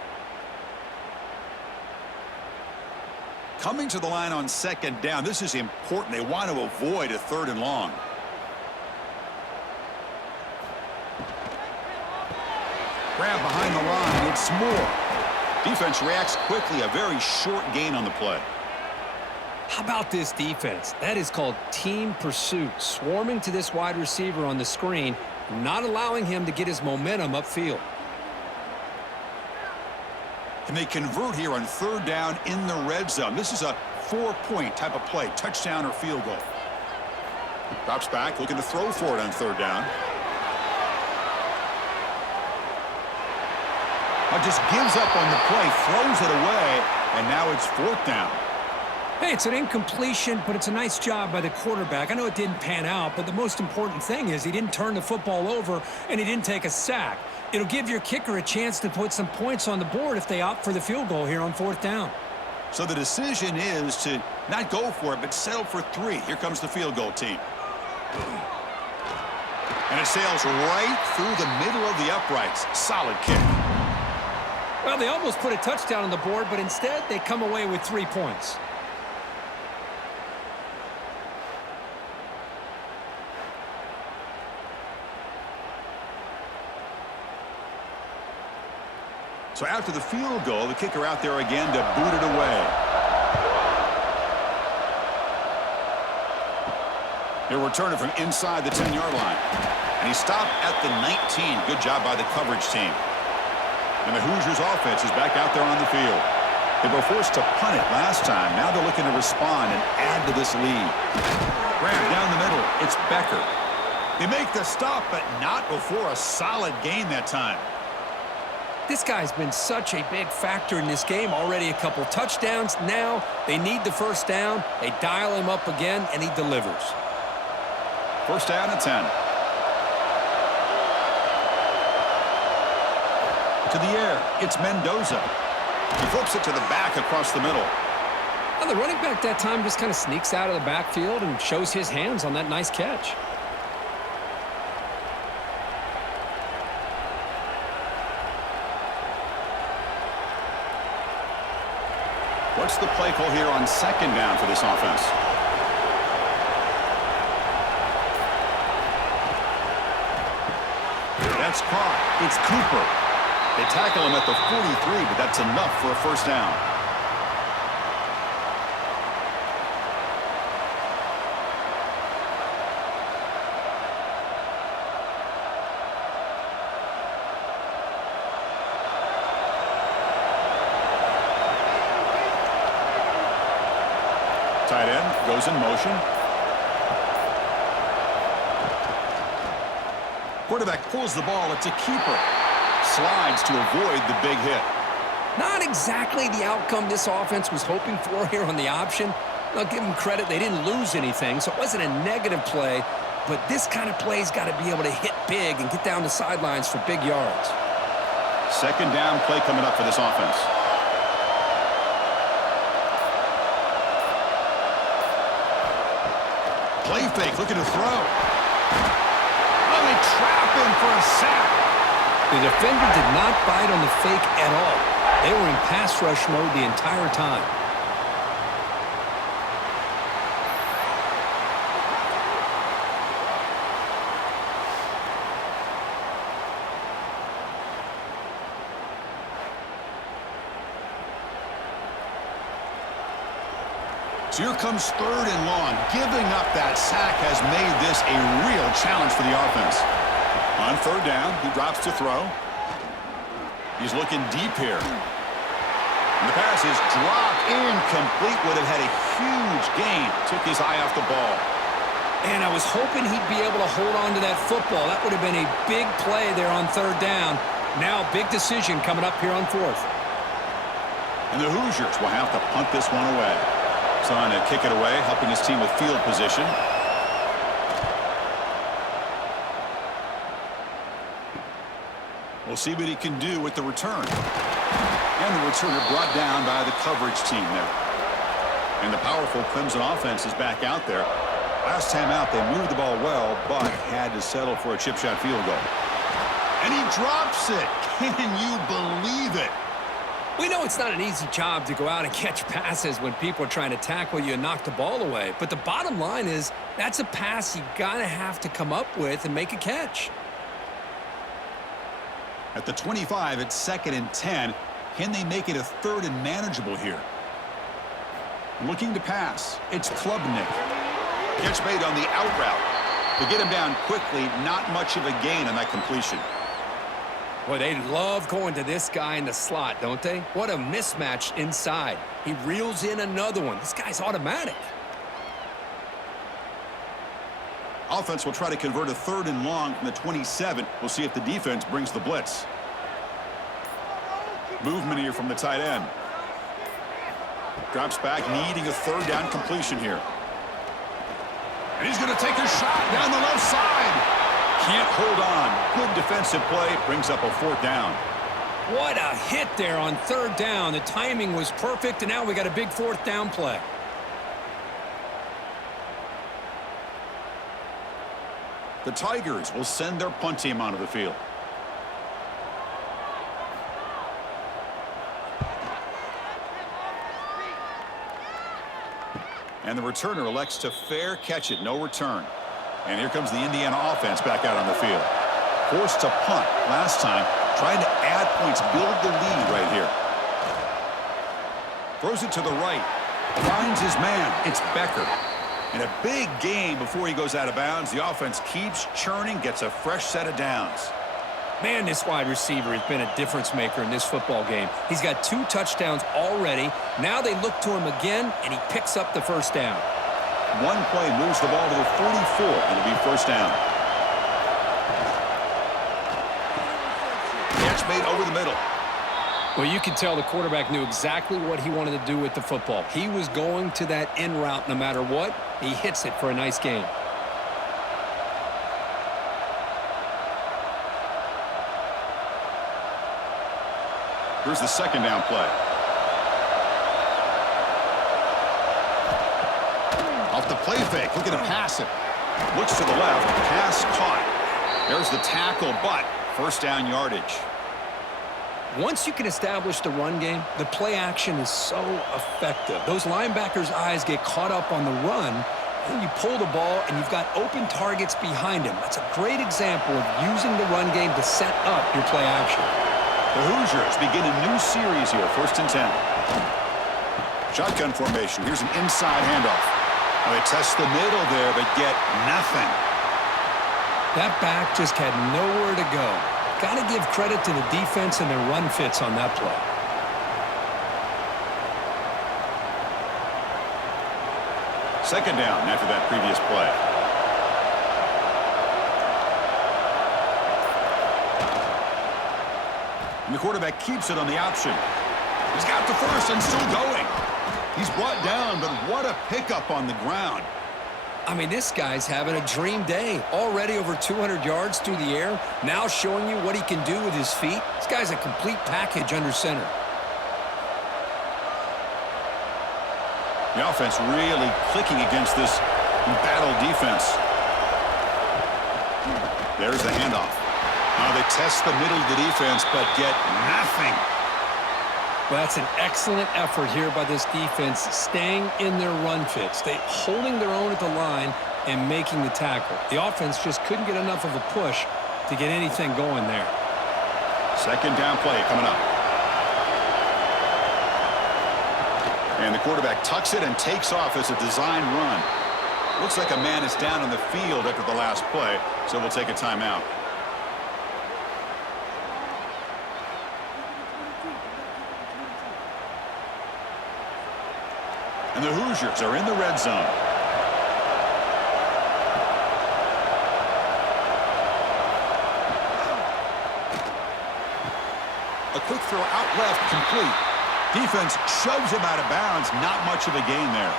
Coming to the line on 2nd down. This is important. They want to avoid a 3rd and long. Grab behind the line. It's Moore. Defense reacts quickly. A very short gain on the play. How about this defense? That is called team pursuit. Swarming to this wide receiver on the screen, not allowing him to get his momentum upfield. And they convert here on 3rd down in the red zone. This is a 4-point type of play. Touchdown or field goal. Drops back, looking to throw for it on 3rd down. Just gives up on the play, throws it away, and now it's 4th down. Hey, it's an incompletion, but it's a nice job by the quarterback. I know it didn't pan out, but the most important thing is he didn't turn the football over and he didn't take a sack. It'll give your kicker a chance to put some points on the board if they opt for the field goal here on 4th down. So the decision is to not go for it, but settle for 3. Here comes the field goal team. And it sails right through the middle of the uprights. Solid kick. Well, they almost put a touchdown on the board, but instead they come away with 3 points. So after the field goal, the kicker out there again to boot it away. He'll return it from inside the 10-yard line. And he stopped at the 19. Good job by the coverage team. And the Hoosiers offense is back out there on the field. They were forced to punt it last time. Now they're looking to respond and add to this lead. Grab down the middle. It's Becker. They make the stop, but not before a solid gain that time. This guy's been such a big factor in this game. Already a couple touchdowns. Now they need the 1st down. They dial him up again, and he delivers. 1st down and 10. To the air, it's Mendoza. He flips it to the back across the middle. Now the running back that time just kind of sneaks out of the backfield and shows his hands on that nice catch. What's the play call here on 2nd down for this offense? That's caught. It's Cooper. They tackle him at the 43, but that's enough for a first down. Tight end goes in motion. Quarterback pulls the ball. It's a keeper. Slides to avoid the big hit. Not exactly the outcome this offense was hoping for here on the option. I'll give them credit. They didn't lose anything, so it wasn't a negative play. But this kind of play's got to be able to hit big and get down the sidelines for big yards. Second down play coming up for this offense. Play fake, looking to throw. Oh, they trap him for a sack. The defender did not bite on the fake at all. They were in pass rush mode the entire time. So here comes third and long. Giving up that sack has made this a real challenge for the offense. On third down, he drops to throw. He's looking deep here. And the pass is dropped incomplete. Would have had a huge gain. Took his eye off the ball. And I was hoping he'd be able to hold on to that football. That would have been a big play there on third down. Now, big decision coming up here on fourth. And the Hoosiers will have to punt this one away. Trying to kick it away, helping his team with field position. We'll see what he can do with the return. And the returner brought down by the coverage team there. And the powerful Clemson offense is back out there. Last time out, they moved the ball well, but had to settle for a chip shot field goal. And he drops it. Can you believe it? We know it's not an easy job to go out and catch passes when people are trying to tackle you and knock the ball away. But the bottom line is that's a pass you gotta have to come up with and make a catch. At the 25, it's 2nd and 10. Can they make it a third and manageable here? Looking to pass. It's Klubnik. Catch made on the out route. To get him down quickly, not much of a gain on that completion. Boy, they love going to this guy in the slot, don't they? What a mismatch inside. He reels in another one. This guy's automatic. Offense will try to convert a third and long from the 27. We'll see if the defense brings the blitz. Movement here from the tight end. Drops back, needing a third down completion here. And he's going to take a shot down the left side. Can't hold on. Good defensive play. Brings up a fourth down. What a hit there on third down. The timing was perfect, and now we got a big fourth down play. The Tigers will send their punt team onto the field. And the returner elects to fair catch it. No return. And here comes the Indiana offense back out on the field. Forced to punt last time, trying to add points, build the lead right here. Throws it to the right. Finds his man. It's Becker. And a big gain before he goes out of bounds. The offense keeps churning, gets a fresh set of downs. Man, this wide receiver has been a difference maker in this football game. He's got 2 touchdowns already. Now they look to him again, and he picks up the first down. One play moves the ball to the 44, and it'll be first down. Catch made over the middle. Well, you can tell the quarterback knew exactly what he wanted to do with the football. He was going to that in route no matter what. He hits it for a nice gain. Here's the second down play. Off the play fake, looking to pass it. Looks to the left, pass caught. There's the tackle, but first down yardage. Once you can establish the run game, the play action is so effective. Those linebackers' eyes get caught up on the run, When you pull the ball and you've got open targets behind him, that's a great example of using the run game to set up your play action. The Hoosiers begin a new series here, 1st and 10. Shotgun formation. Here's an inside handoff. Now they test the middle there, but get nothing. That back just had nowhere to go. Got to give credit to the defense and their run fits on that play. Second down after that previous play. And the quarterback keeps it on the option. He's got the first and still going. He's brought down, but what a pickup on the ground. I mean, this guy's having a dream day. Already over 200 yards through the air. Now showing you what he can do with his feet. This guy's a complete package under center. The offense really clicking against this embattled defense. There's the handoff. Now they test the middle of the defense, but get nothing. Well, that's an excellent effort here by this defense, staying in their run fits. They holding their own at the line and making the tackle. The offense just couldn't get enough of a push to get anything going there. Second down play coming up. And the quarterback tucks it and takes off as a design run. Looks like a man is down on the field after the last play, so we'll take a timeout. And the Hoosiers are in the red zone. A quick throw out left, complete. Defense shoves him out of bounds. Not much of a gain there.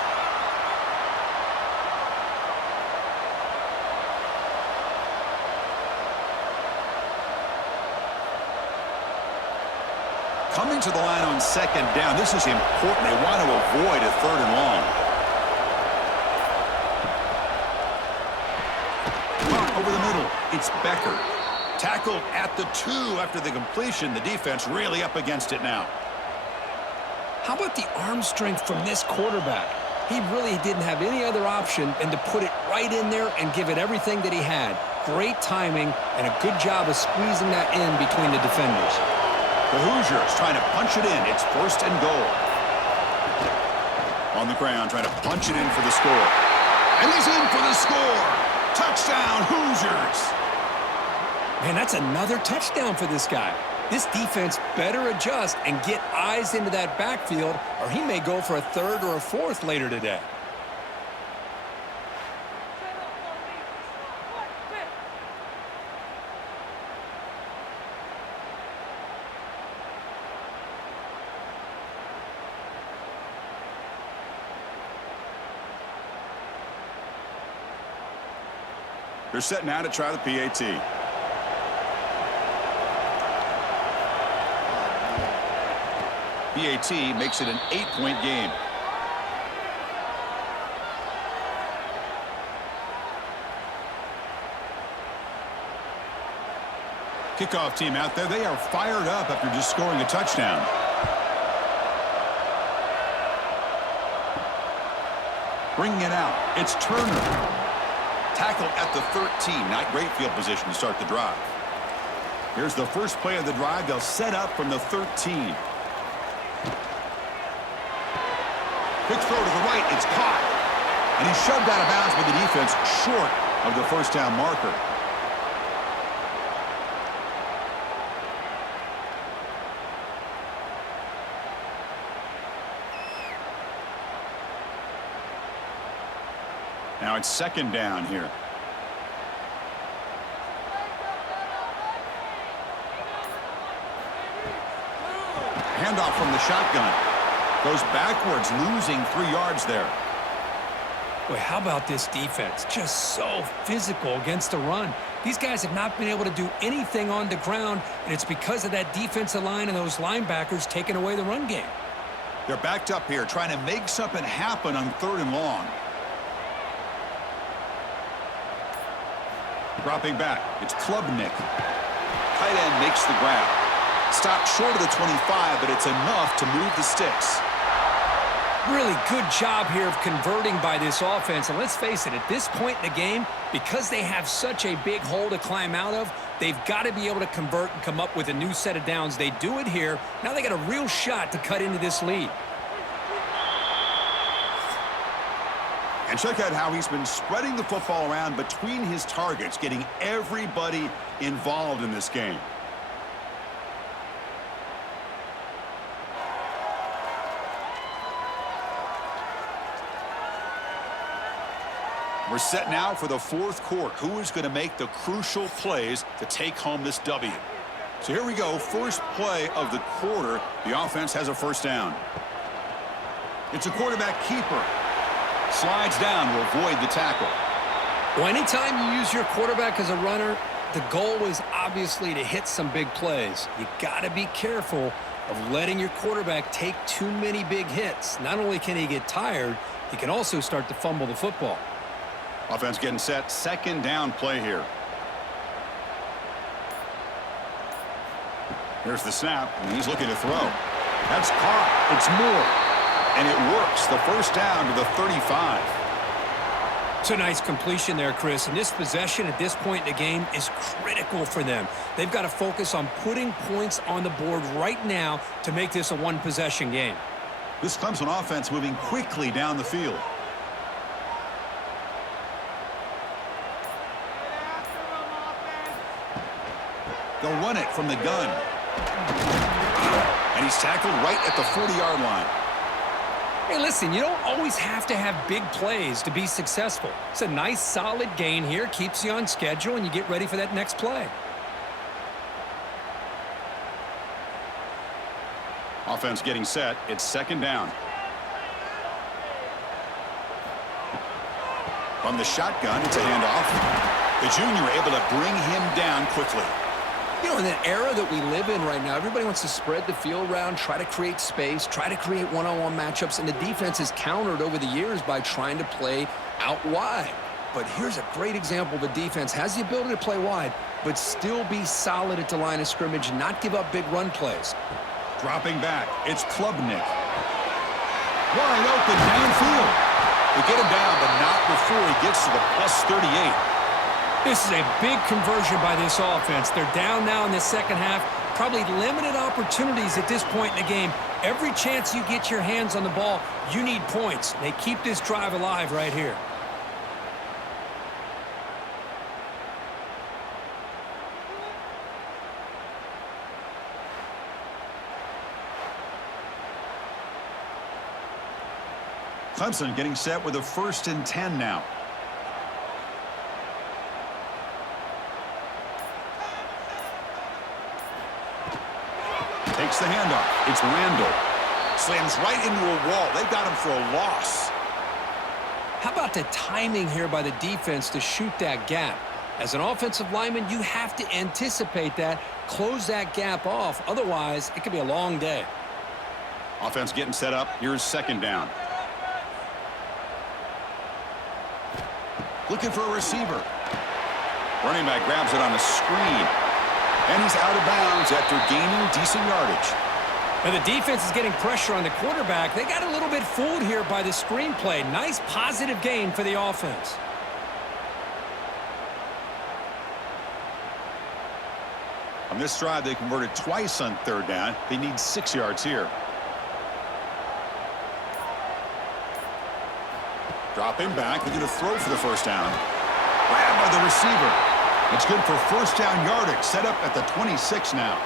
Coming to the line on second down. This is important. They want to avoid a 3rd and long. Over the middle, it's Becker. Tackled at the 2 after the completion. The defense really up against it now. How about the arm strength from this quarterback? He really didn't have any other option than to put it right in there and give it everything that he had. Great timing and a good job of squeezing that in between the defenders. The Hoosiers trying to punch it in. It's 1st and goal. On the ground, trying to punch it in for the score. And he's in for the score. Touchdown, Hoosiers. Man, that's another touchdown for this guy. This defense better adjust and get eyes into that backfield, or he may go for a 3rd or a 4th later today. They're set now to try the PAT. PAT makes it an 8-point game. Kickoff team out there. They are fired up after just scoring a touchdown. Bringing it out. It's Turner. Tackled at the 13. Not great field position to start the drive. Here's the first play of the drive. They'll set up from the 13. Quick throw to the right. It's caught. And he's shoved out of bounds by the defense short of the first down marker. Now it's second down here. Handoff from the shotgun. Goes backwards, losing 3 yards there. Boy, how about this defense? Just so physical against the run. These guys have not been able to do anything on the ground, and it's because of that defensive line and those linebackers taking away the run game. They're backed up here, trying to make something happen on 3rd and long. Dropping back, it's Klubnik. Tight end makes the grab. Stopped short of the 25, but it's enough to move the sticks. Really good job here of converting by this offense. And let's face it, at this point in the game, because they have such a big hole to climb out of, they've got to be able to convert and come up with a new set of downs. They do it here. Now they got a real shot to cut into this lead. And check out how he's been spreading the football around between his targets, getting everybody involved in this game. We're set now for the fourth quarter. Who is going to make the crucial plays to take home this W? So here we go. First play of the quarter. The offense has a first down. It's a quarterback keeper. Slides down to avoid the tackle. Well, anytime you use your quarterback as a runner, the goal is obviously to hit some big plays. You got to be careful of letting your quarterback take too many big hits. Not only can he get tired, he can also start to fumble the football. Offense getting set. Second down play here. Here's the snap, and he's looking to throw. That's caught. It's Moore. And it works. The first down to the 35. It's a nice completion there, Chris. And this possession at this point in the game is critical for them. They've got to focus on putting points on the board right now to make this a one-possession game. This Clemson offense moving quickly down the field. They'll run it from the gun. And he's tackled right at the 40-yard line. Hey, listen, you don't always have to have big plays to be successful. It's a nice, solid gain here. Keeps you on schedule, and you get ready for that next play. Offense getting set. It's second down. From the shotgun, it's a handoff. The junior able to bring him down quickly. You know, in the era that we live in right now, everybody wants to spread the field around, try to create space, try to create one-on-one matchups, and the defense has countered over the years by trying to play out wide. But here's a great example. The defense has the ability to play wide, but still be solid at the line of scrimmage, not give up big run plays. Dropping back, it's Klubnik. Wide open downfield. They get him down, but not before he gets to the plus 38. This is a big conversion by this offense. They're down now in the second half. Probably limited opportunities at this point in the game. Every chance you get your hands on the ball, you need points. They keep this drive alive right here. Clemson getting set with a 1st and 10 now. Takes the handoff. It's Randall. Slams right into a wall. They've got him for a loss. How about the timing here by the defense to shoot that gap? As an offensive lineman, you have to anticipate that, close that gap off. Otherwise, it could be a long day. Offense getting set up. Here's second down. Looking for a receiver. Running back grabs it on the screen. And he's out of bounds after gaining decent yardage. And the defense is getting pressure on the quarterback. They got a little bit fooled here by the screenplay. Nice positive gain for the offense. On this drive, they converted twice on third down. They need 6 yards here. Dropping back, looking to throw for the first down. Grabbed by the receiver. It's good for first down yardage, set up at the 26 now.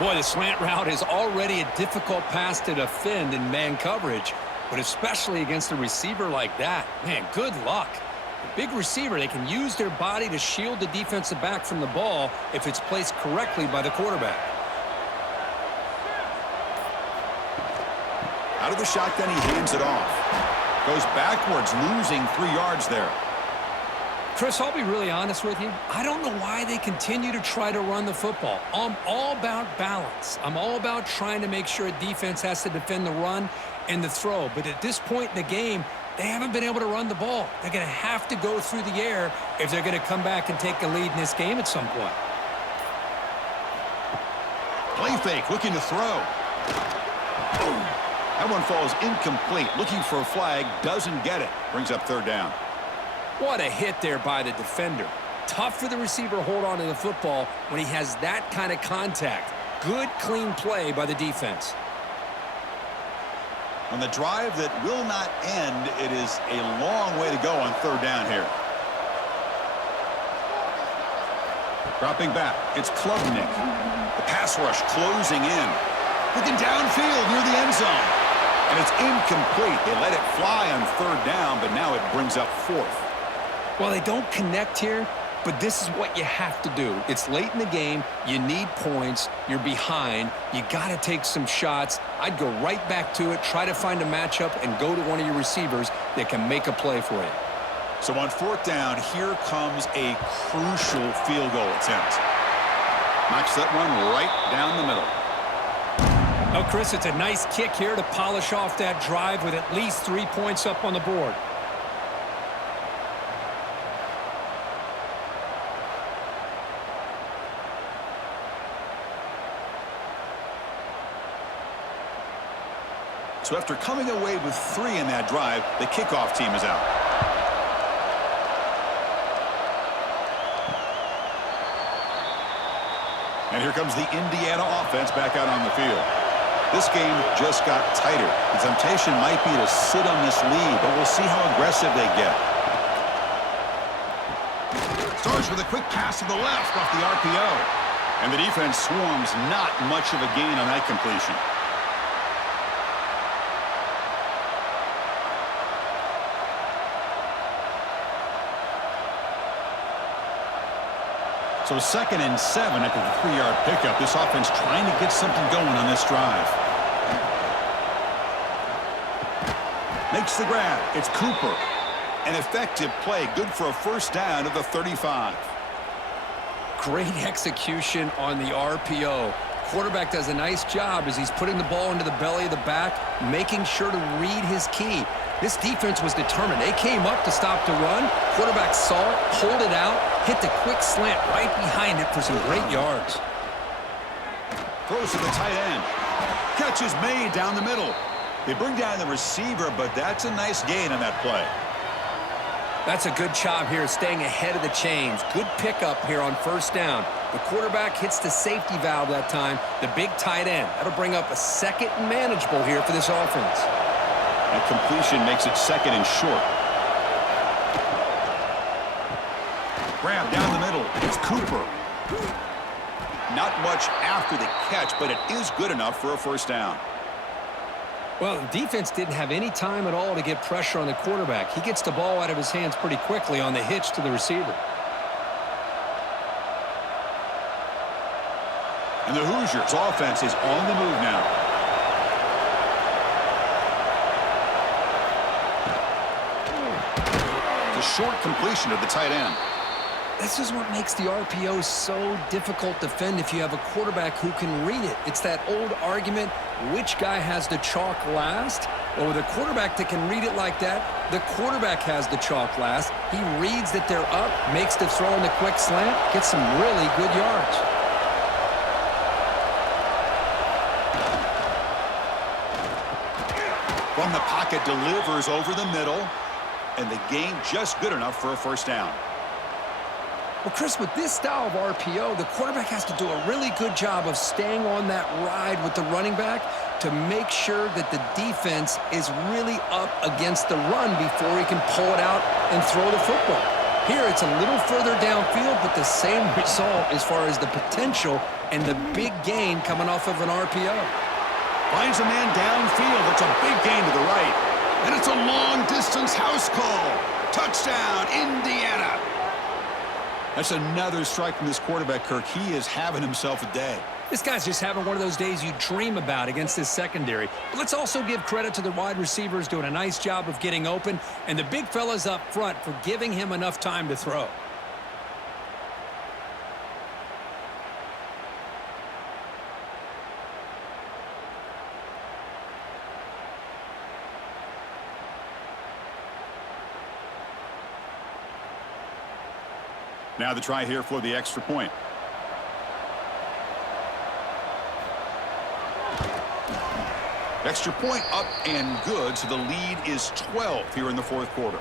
Boy, the slant route is already a difficult pass to defend in man coverage, but especially against a receiver like that. Man, good luck. A big receiver, they can use their body to shield the defensive back from the ball if it's placed correctly by the quarterback. Out of the shotgun, he hands it off. Goes backwards, losing 3 yards there. Chris, I'll be really honest with you. I don't know why they continue to try to run the football. I'm all about balance. I'm all about trying to make sure a defense has to defend the run and the throw. But at this point in the game, they haven't been able to run the ball. They're going to have to go through the air if they're going to come back and take a lead in this game at some point. Play fake, looking to throw. That one falls incomplete. Looking for a flag, doesn't get it. Brings up third down. What a hit there by the defender. Tough for the receiver to hold on to the football when he has that kind of contact. Good, clean play by the defense. On the drive that will not end, it is a long way to go on third down here. Dropping back, it's Klubnik. The pass rush closing in. Looking downfield near the end zone. And it's incomplete. They let it fly on third down, but now it brings up fourth. Well, they don't connect here, but this is what you have to do. It's late in the game. You need points. You're behind. You got to take some shots. I'd go right back to it, try to find a matchup, and go to one of your receivers that can make a play for you. So on fourth down, here comes a crucial field goal attempt. Knocks that one right down the middle. Oh, Chris, it's a nice kick here to polish off that drive with at least 3 points up on the board. So after coming away with 3 in that drive, the kickoff team is out. And here comes the Indiana offense back out on the field. This game just got tighter. The temptation might be to sit on this lead, but we'll see how aggressive they get. Starts with a quick pass to the left off the RPO. And the defense swarms, not much of a gain on that completion. So 2nd and 7 after the 3-yard pickup. This offense trying to get something going on this drive. Makes the grab. It's Cooper. An effective play. Good for a first down at the 35. Great execution on the RPO. Quarterback does a nice job as he's putting the ball into the belly of the back, making sure to read his key. This defense was determined. They came up to stop the run. Quarterback saw it, pulled it out, hit the quick slant right behind it for some great yards. Throws to the tight end. Catch is made down the middle. They bring down the receiver, but that's a nice gain on that play. That's a good job here, staying ahead of the chains. Good pickup here on first down. The quarterback hits the safety valve that time, the big tight end. That'll bring up a 2nd and manageable here for this offense. And completion makes it 2nd and short. Grab down the middle. It's Cooper. Not much after the catch, but it is good enough for a first down. Well, the defense didn't have any time at all to get pressure on the quarterback. He gets the ball out of his hands pretty quickly on the hitch to the receiver. And the Hoosiers' offense is on the move now. The short completion of the tight end. This is what makes the RPO so difficult to defend if you have a quarterback who can read it. It's that old argument, which guy has the chalk last? Well, with a quarterback that can read it like that, the quarterback has the chalk last. He reads that they're up, makes the throw in the quick slant, gets some really good yards. From the pocket, delivers over the middle, and the gain just good enough for a first down. Well, Chris, with this style of RPO, the quarterback has to do a really good job of staying on that ride with the running back to make sure that the defense is really up against the run before he can pull it out and throw the football. Here, it's a little further downfield, but the same result as far as the potential and the big gain coming off of an RPO. Finds a man downfield. It's a big gain to the right. And it's a long-distance house call. Touchdown, Indiana. That's another strike from this quarterback, Kirk. He is having himself a day. This guy's just having one of those days you dream about against his secondary. But let's also give credit to the wide receivers doing a nice job of getting open, and the big fellas up front for giving him enough time to throw. Now the try here for the extra point. Extra point up and good, so the lead is 12 here in the fourth quarter.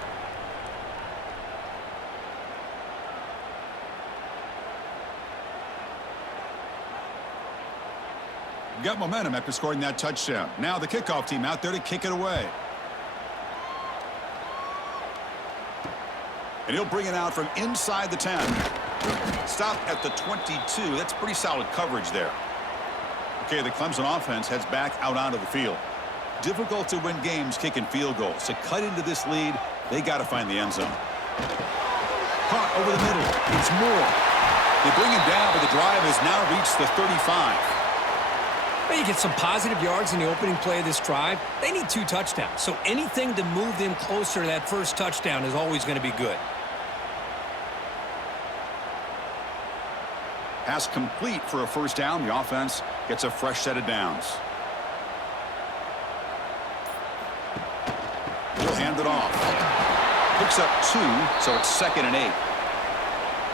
Got momentum after scoring that touchdown. Now the kickoff team out there to kick it away. And he'll bring it out from inside the 10. Stop at the 22. That's pretty solid coverage there. Okay, the Clemson offense heads back out onto the field. Difficult to win games kicking field goals. To cut into this lead, they got to find the end zone. Caught over the middle. It's Moore. They bring him down, but the drive has now reached the 35. Well, you get some positive yards in the opening play of this drive. They need 2 touchdowns, so anything to move them closer to that first touchdown is always going to be good. Pass complete for a first down. The offense gets a fresh set of downs. He'll hand it off. Picks up 2, so it's 2nd and 8.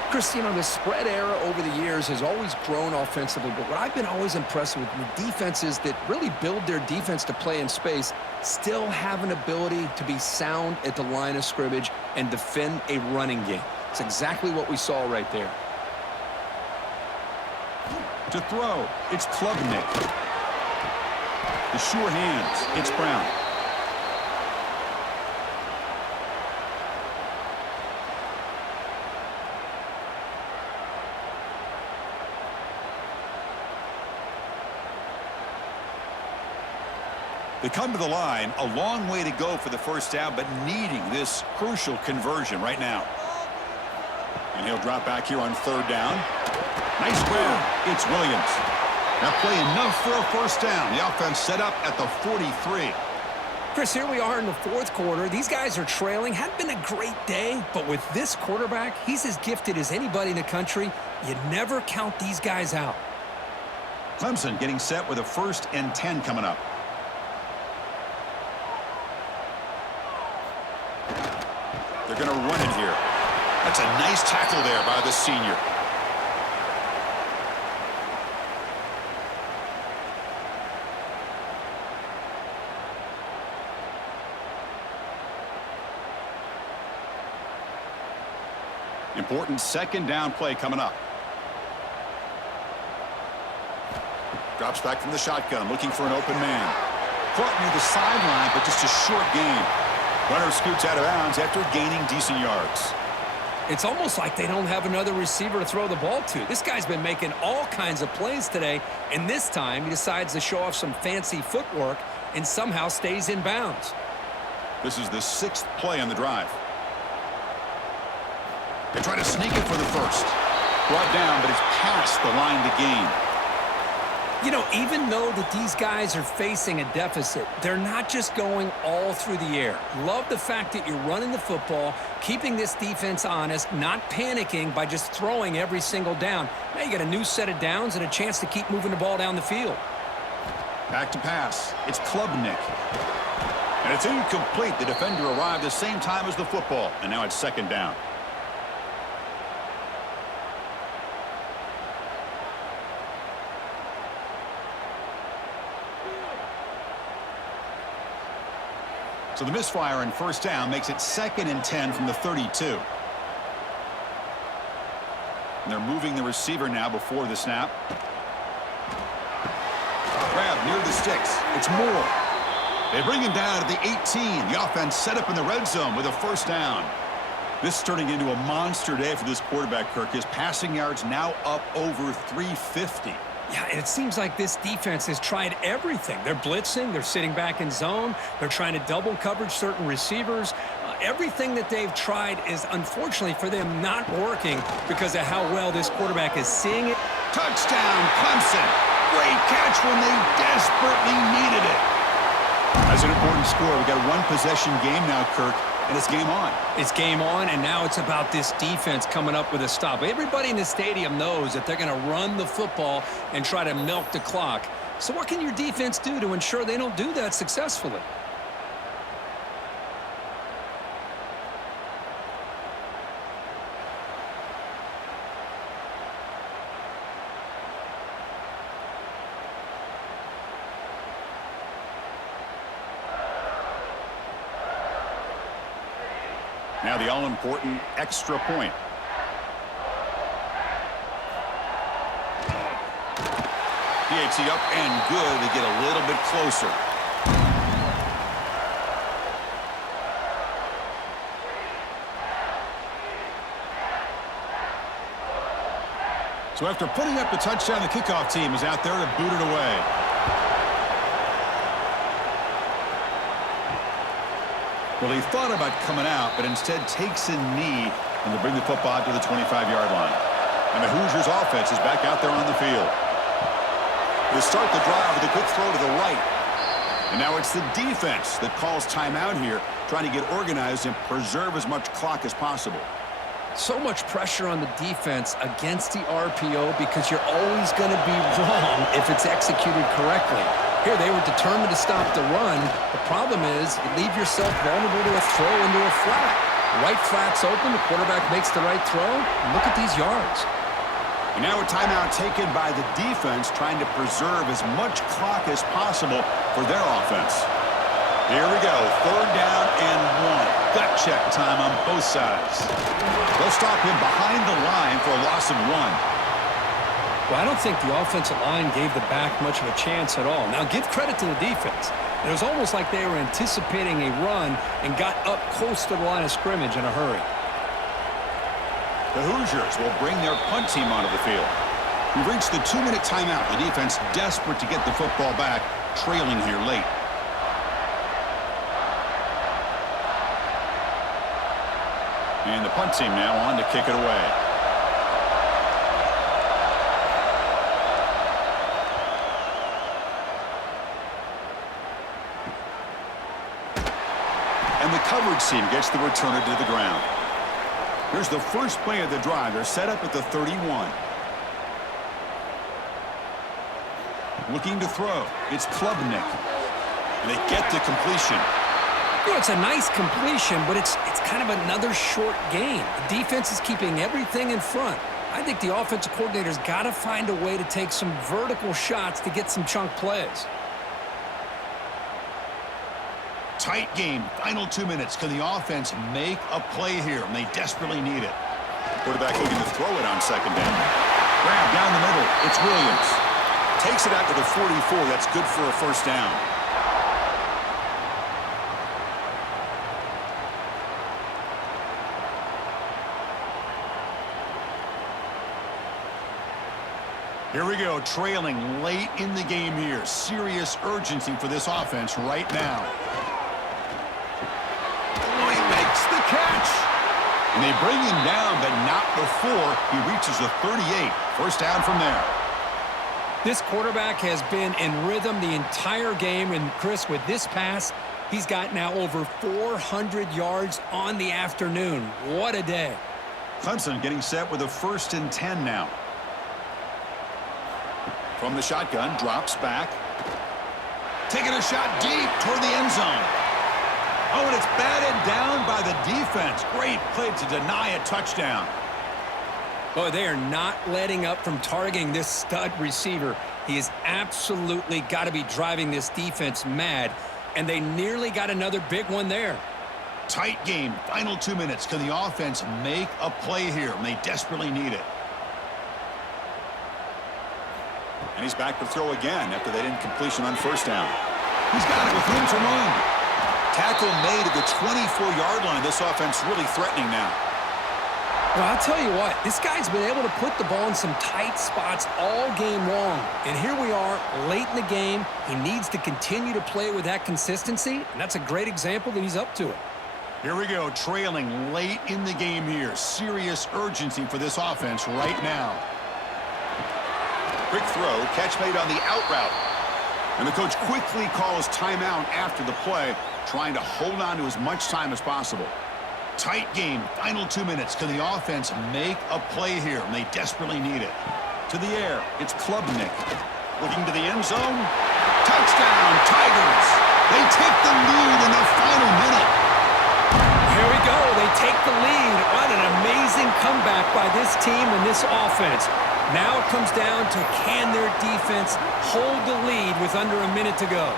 Chris, you know, the spread era over the years has always grown offensively, but what I've been always impressed with defenses that really build their defense to play in space still have an ability to be sound at the line of scrimmage and defend a running game. It's exactly what we saw right there. To throw, it's Klubnik. The sure hands, it's Brown. They come to the line, a long way to go for the first down, but needing this crucial conversion right now. And he'll drop back here on 3rd down. Nice grab. It's Williams. That play enough for a first down. The offense set up at the 43. Chris, here we are in the fourth quarter. These guys are trailing. Hadn't been a great day, but with this quarterback, he's as gifted as anybody in the country. You never count these guys out. Clemson getting set with a 1st and 10 coming up. They're going to run it here. That's a nice tackle there by the senior. Important 2nd down play coming up. Drops back from the shotgun, looking for an open man. Caught near the sideline, but just a short gain. Runner scoots out of bounds after gaining decent yards. It's almost like they don't have another receiver to throw the ball to. This guy's been making all kinds of plays today, and this time he decides to show off some fancy footwork and somehow stays in bounds. This is the 6th play on the drive. They try to sneak it for the first. Brought down, but it's past the line to gain. You know, even though that these guys are facing a deficit, they're not just going all through the air. Love the fact that you're running the football, keeping this defense honest, not panicking by just throwing every single down. Now you got a new set of downs and a chance to keep moving the ball down the field. Back to pass. It's Klubnik. And it's incomplete. The defender arrived the same time as the football, and now it's 2nd down. So the misfire on 1st down makes it 2nd and 10 from the 32. And they're moving the receiver now before the snap. Grab near the sticks. It's Moore. They bring him down at the 18. The offense set up in the red zone with a 1st down. This is turning into a monster day for this quarterback, Kirk. His passing yards now up over 350. Yeah, and it seems like this defense has tried everything. They're blitzing, they're sitting back in zone, they're trying to double coverage certain receivers. Everything that they've tried is, unfortunately for them, not working because of how well this quarterback is seeing it. Touchdown, Clemson. Great catch when they desperately needed it. That's an important score. We've got a 1-possession game now, Kirk, and it's game on. It's game on, and now it's about this defense coming up with a stop. Everybody in the stadium knows that they're going to run the football and try to milk the clock. So what can your defense do to ensure they don't do that successfully? Now the all-important extra point. DHC up and good to get a little bit closer. So after putting up the touchdown, the kickoff team is out there to boot it away. Well, he thought about coming out, but instead takes a knee and to bring the football to the 25-yard line. And the Hoosiers offense is back out there on the field. They start the drive with a quick throw to the right. And now it's the defense that calls timeout here, trying to get organized and preserve as much clock as possible. So much pressure on the defense against the RPO because you're always going to be wrong if it's executed correctly. Here, they were determined to stop the run. The problem is you leave yourself vulnerable to a throw into a flat. The right flat's open, the quarterback makes the right throw. Look at these yards. And now a timeout taken by the defense, trying to preserve as much clock as possible for their offense. Here we go, 3rd down and 1. Gut check time on both sides. They'll stop him behind the line for a loss of 1. Well, I don't think the offensive line gave the back much of a chance at all. Now, give credit to the defense. It was almost like they were anticipating a run and got up close to the line of scrimmage in a hurry. The Hoosiers will bring their punt team onto the field. We've reached the 2-minute timeout. The defense desperate to get the football back, trailing here late. And the punt team now on to kick it away. And the coverage team gets the returner to the ground. Here's the first play of the drive. They're set up at the 31. Looking to throw. It's Klubnik. And they get the completion. You know, it's a nice completion, but it's kind of another short game. The defense is keeping everything in front. I think the offensive coordinator's got to find a way to take some vertical shots to get some chunk plays. Tight game. Final 2 minutes. Can the offense make a play here? And they desperately need it. Quarterback looking to throw it on 2nd down. Grab down the middle. It's Williams. Takes it out to the 44. That's good for a 1st down. Here we go, trailing late in the game here. Serious urgency for this offense right now. Oh, he makes the catch. And they bring him down, but not before he reaches the 38. 1st down from there. This quarterback has been in rhythm the entire game, and Chris, with this pass, he's got now over 400 yards on the afternoon. What a day. Clemson getting set with a 1st and 10 now. From the shotgun, drops back. Taking a shot deep toward the end zone. Oh, and it's batted down by the defense. Great play to deny a touchdown. Boy, they are not letting up from targeting this stud receiver. He has absolutely got to be driving this defense mad, and they nearly got another big one there. Tight game. Final 2 minutes. Can the offense make a play here? And they desperately need it. And he's back to throw again after that incompletion on 1st down. He's got it with room to run. Tackle made at the 24-yard line. This offense really threatening now. Well, I'll tell you what, this guy's been able to put the ball in some tight spots all game long. And here we are, late in the game. He needs to continue to play with that consistency, and that's a great example that he's up to it. Here we go, trailing late in the game here. Serious urgency for this offense right now. Quick throw, catch made on the out route. And the coach quickly calls timeout after the play, trying to hold on to as much time as possible. Tight game, final 2 minutes. Can the offense make a play here? And they desperately need it. To the air, it's Klubnik. Looking to the end zone. Touchdown, Tigers! They take the lead in the final minute. Here we go. They take the lead. What an amazing comeback by this team and this offense. Now it comes down to can their defense hold the lead with under a minute to go.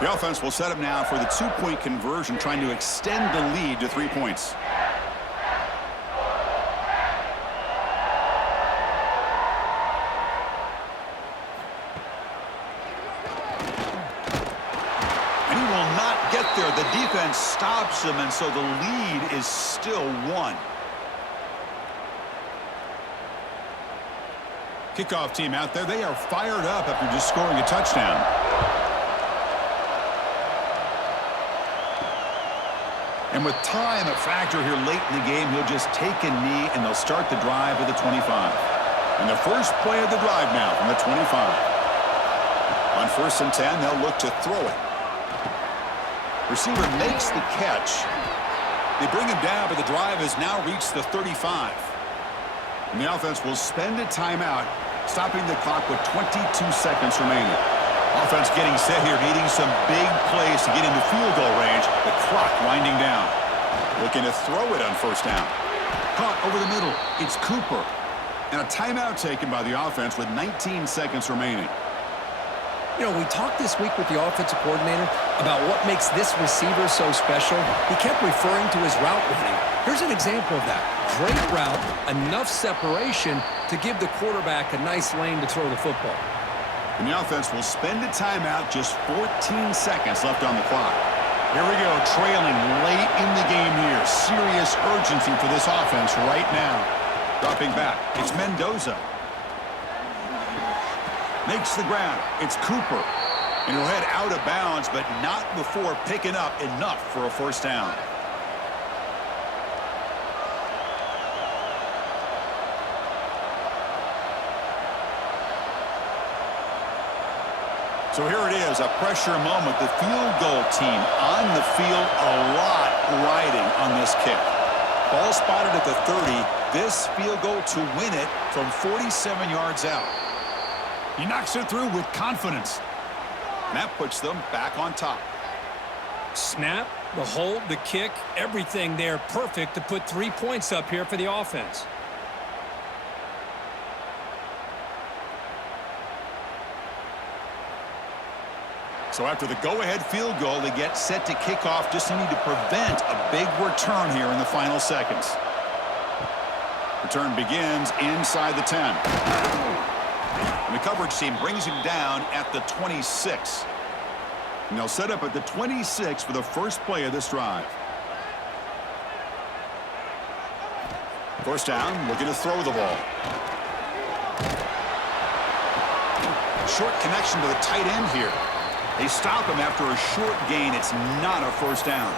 The offense will set up now for the 2-point conversion, trying to extend the lead to 3 points. And he will not get there. The defense stops him, and so the lead is still 1. Kickoff team out there. They are fired up after just scoring a touchdown. And with time a factor here late in the game, he'll just take a knee, and they'll start the drive at the 25. And the first play of the drive now from the 25. On 1st and 10, they'll look to throw it. Receiver makes the catch. They bring him down, but the drive has now reached the 35. And the offense will spend a timeout, stopping the clock with 22 seconds remaining. Offense getting set here, needing some big plays to get into field goal range. The clock winding down. Looking to throw it on 1st down. Caught over the middle. It's Cooper. And a timeout taken by the offense with 19 seconds remaining. You know, we talked this week with the offensive coordinator about what makes this receiver so special. He kept referring to his route running. Here's an example of that. Great route, enough separation to give the quarterback a nice lane to throw the football. And the offense will spend a timeout, just 14 seconds left on the clock. Here we go, trailing late in the game here. Serious urgency for this offense right now. Dropping back, it's Mendoza. Makes the ground, it's Cooper. And he'll head out of bounds, but not before picking up enough for a 1st down. So here it is, a pressure moment. The field goal team on the field, a lot riding on this kick. Ball spotted at the 30. This field goal to win it from 47 yards out. He knocks it through with confidence. And that puts them back on top. Snap, the hold, the kick, everything there perfect to put 3 points up here for the offense. So after the go-ahead field goal, they get set to kick off, just need to prevent a big return here in the final seconds. Return begins inside the 10. And the coverage team brings him down at the 26. And they'll set up at the 26 for the first play of this drive. 1st down, looking to throw the ball. Short connection to the tight end here. They stop him after a short gain. It's not a 1st down.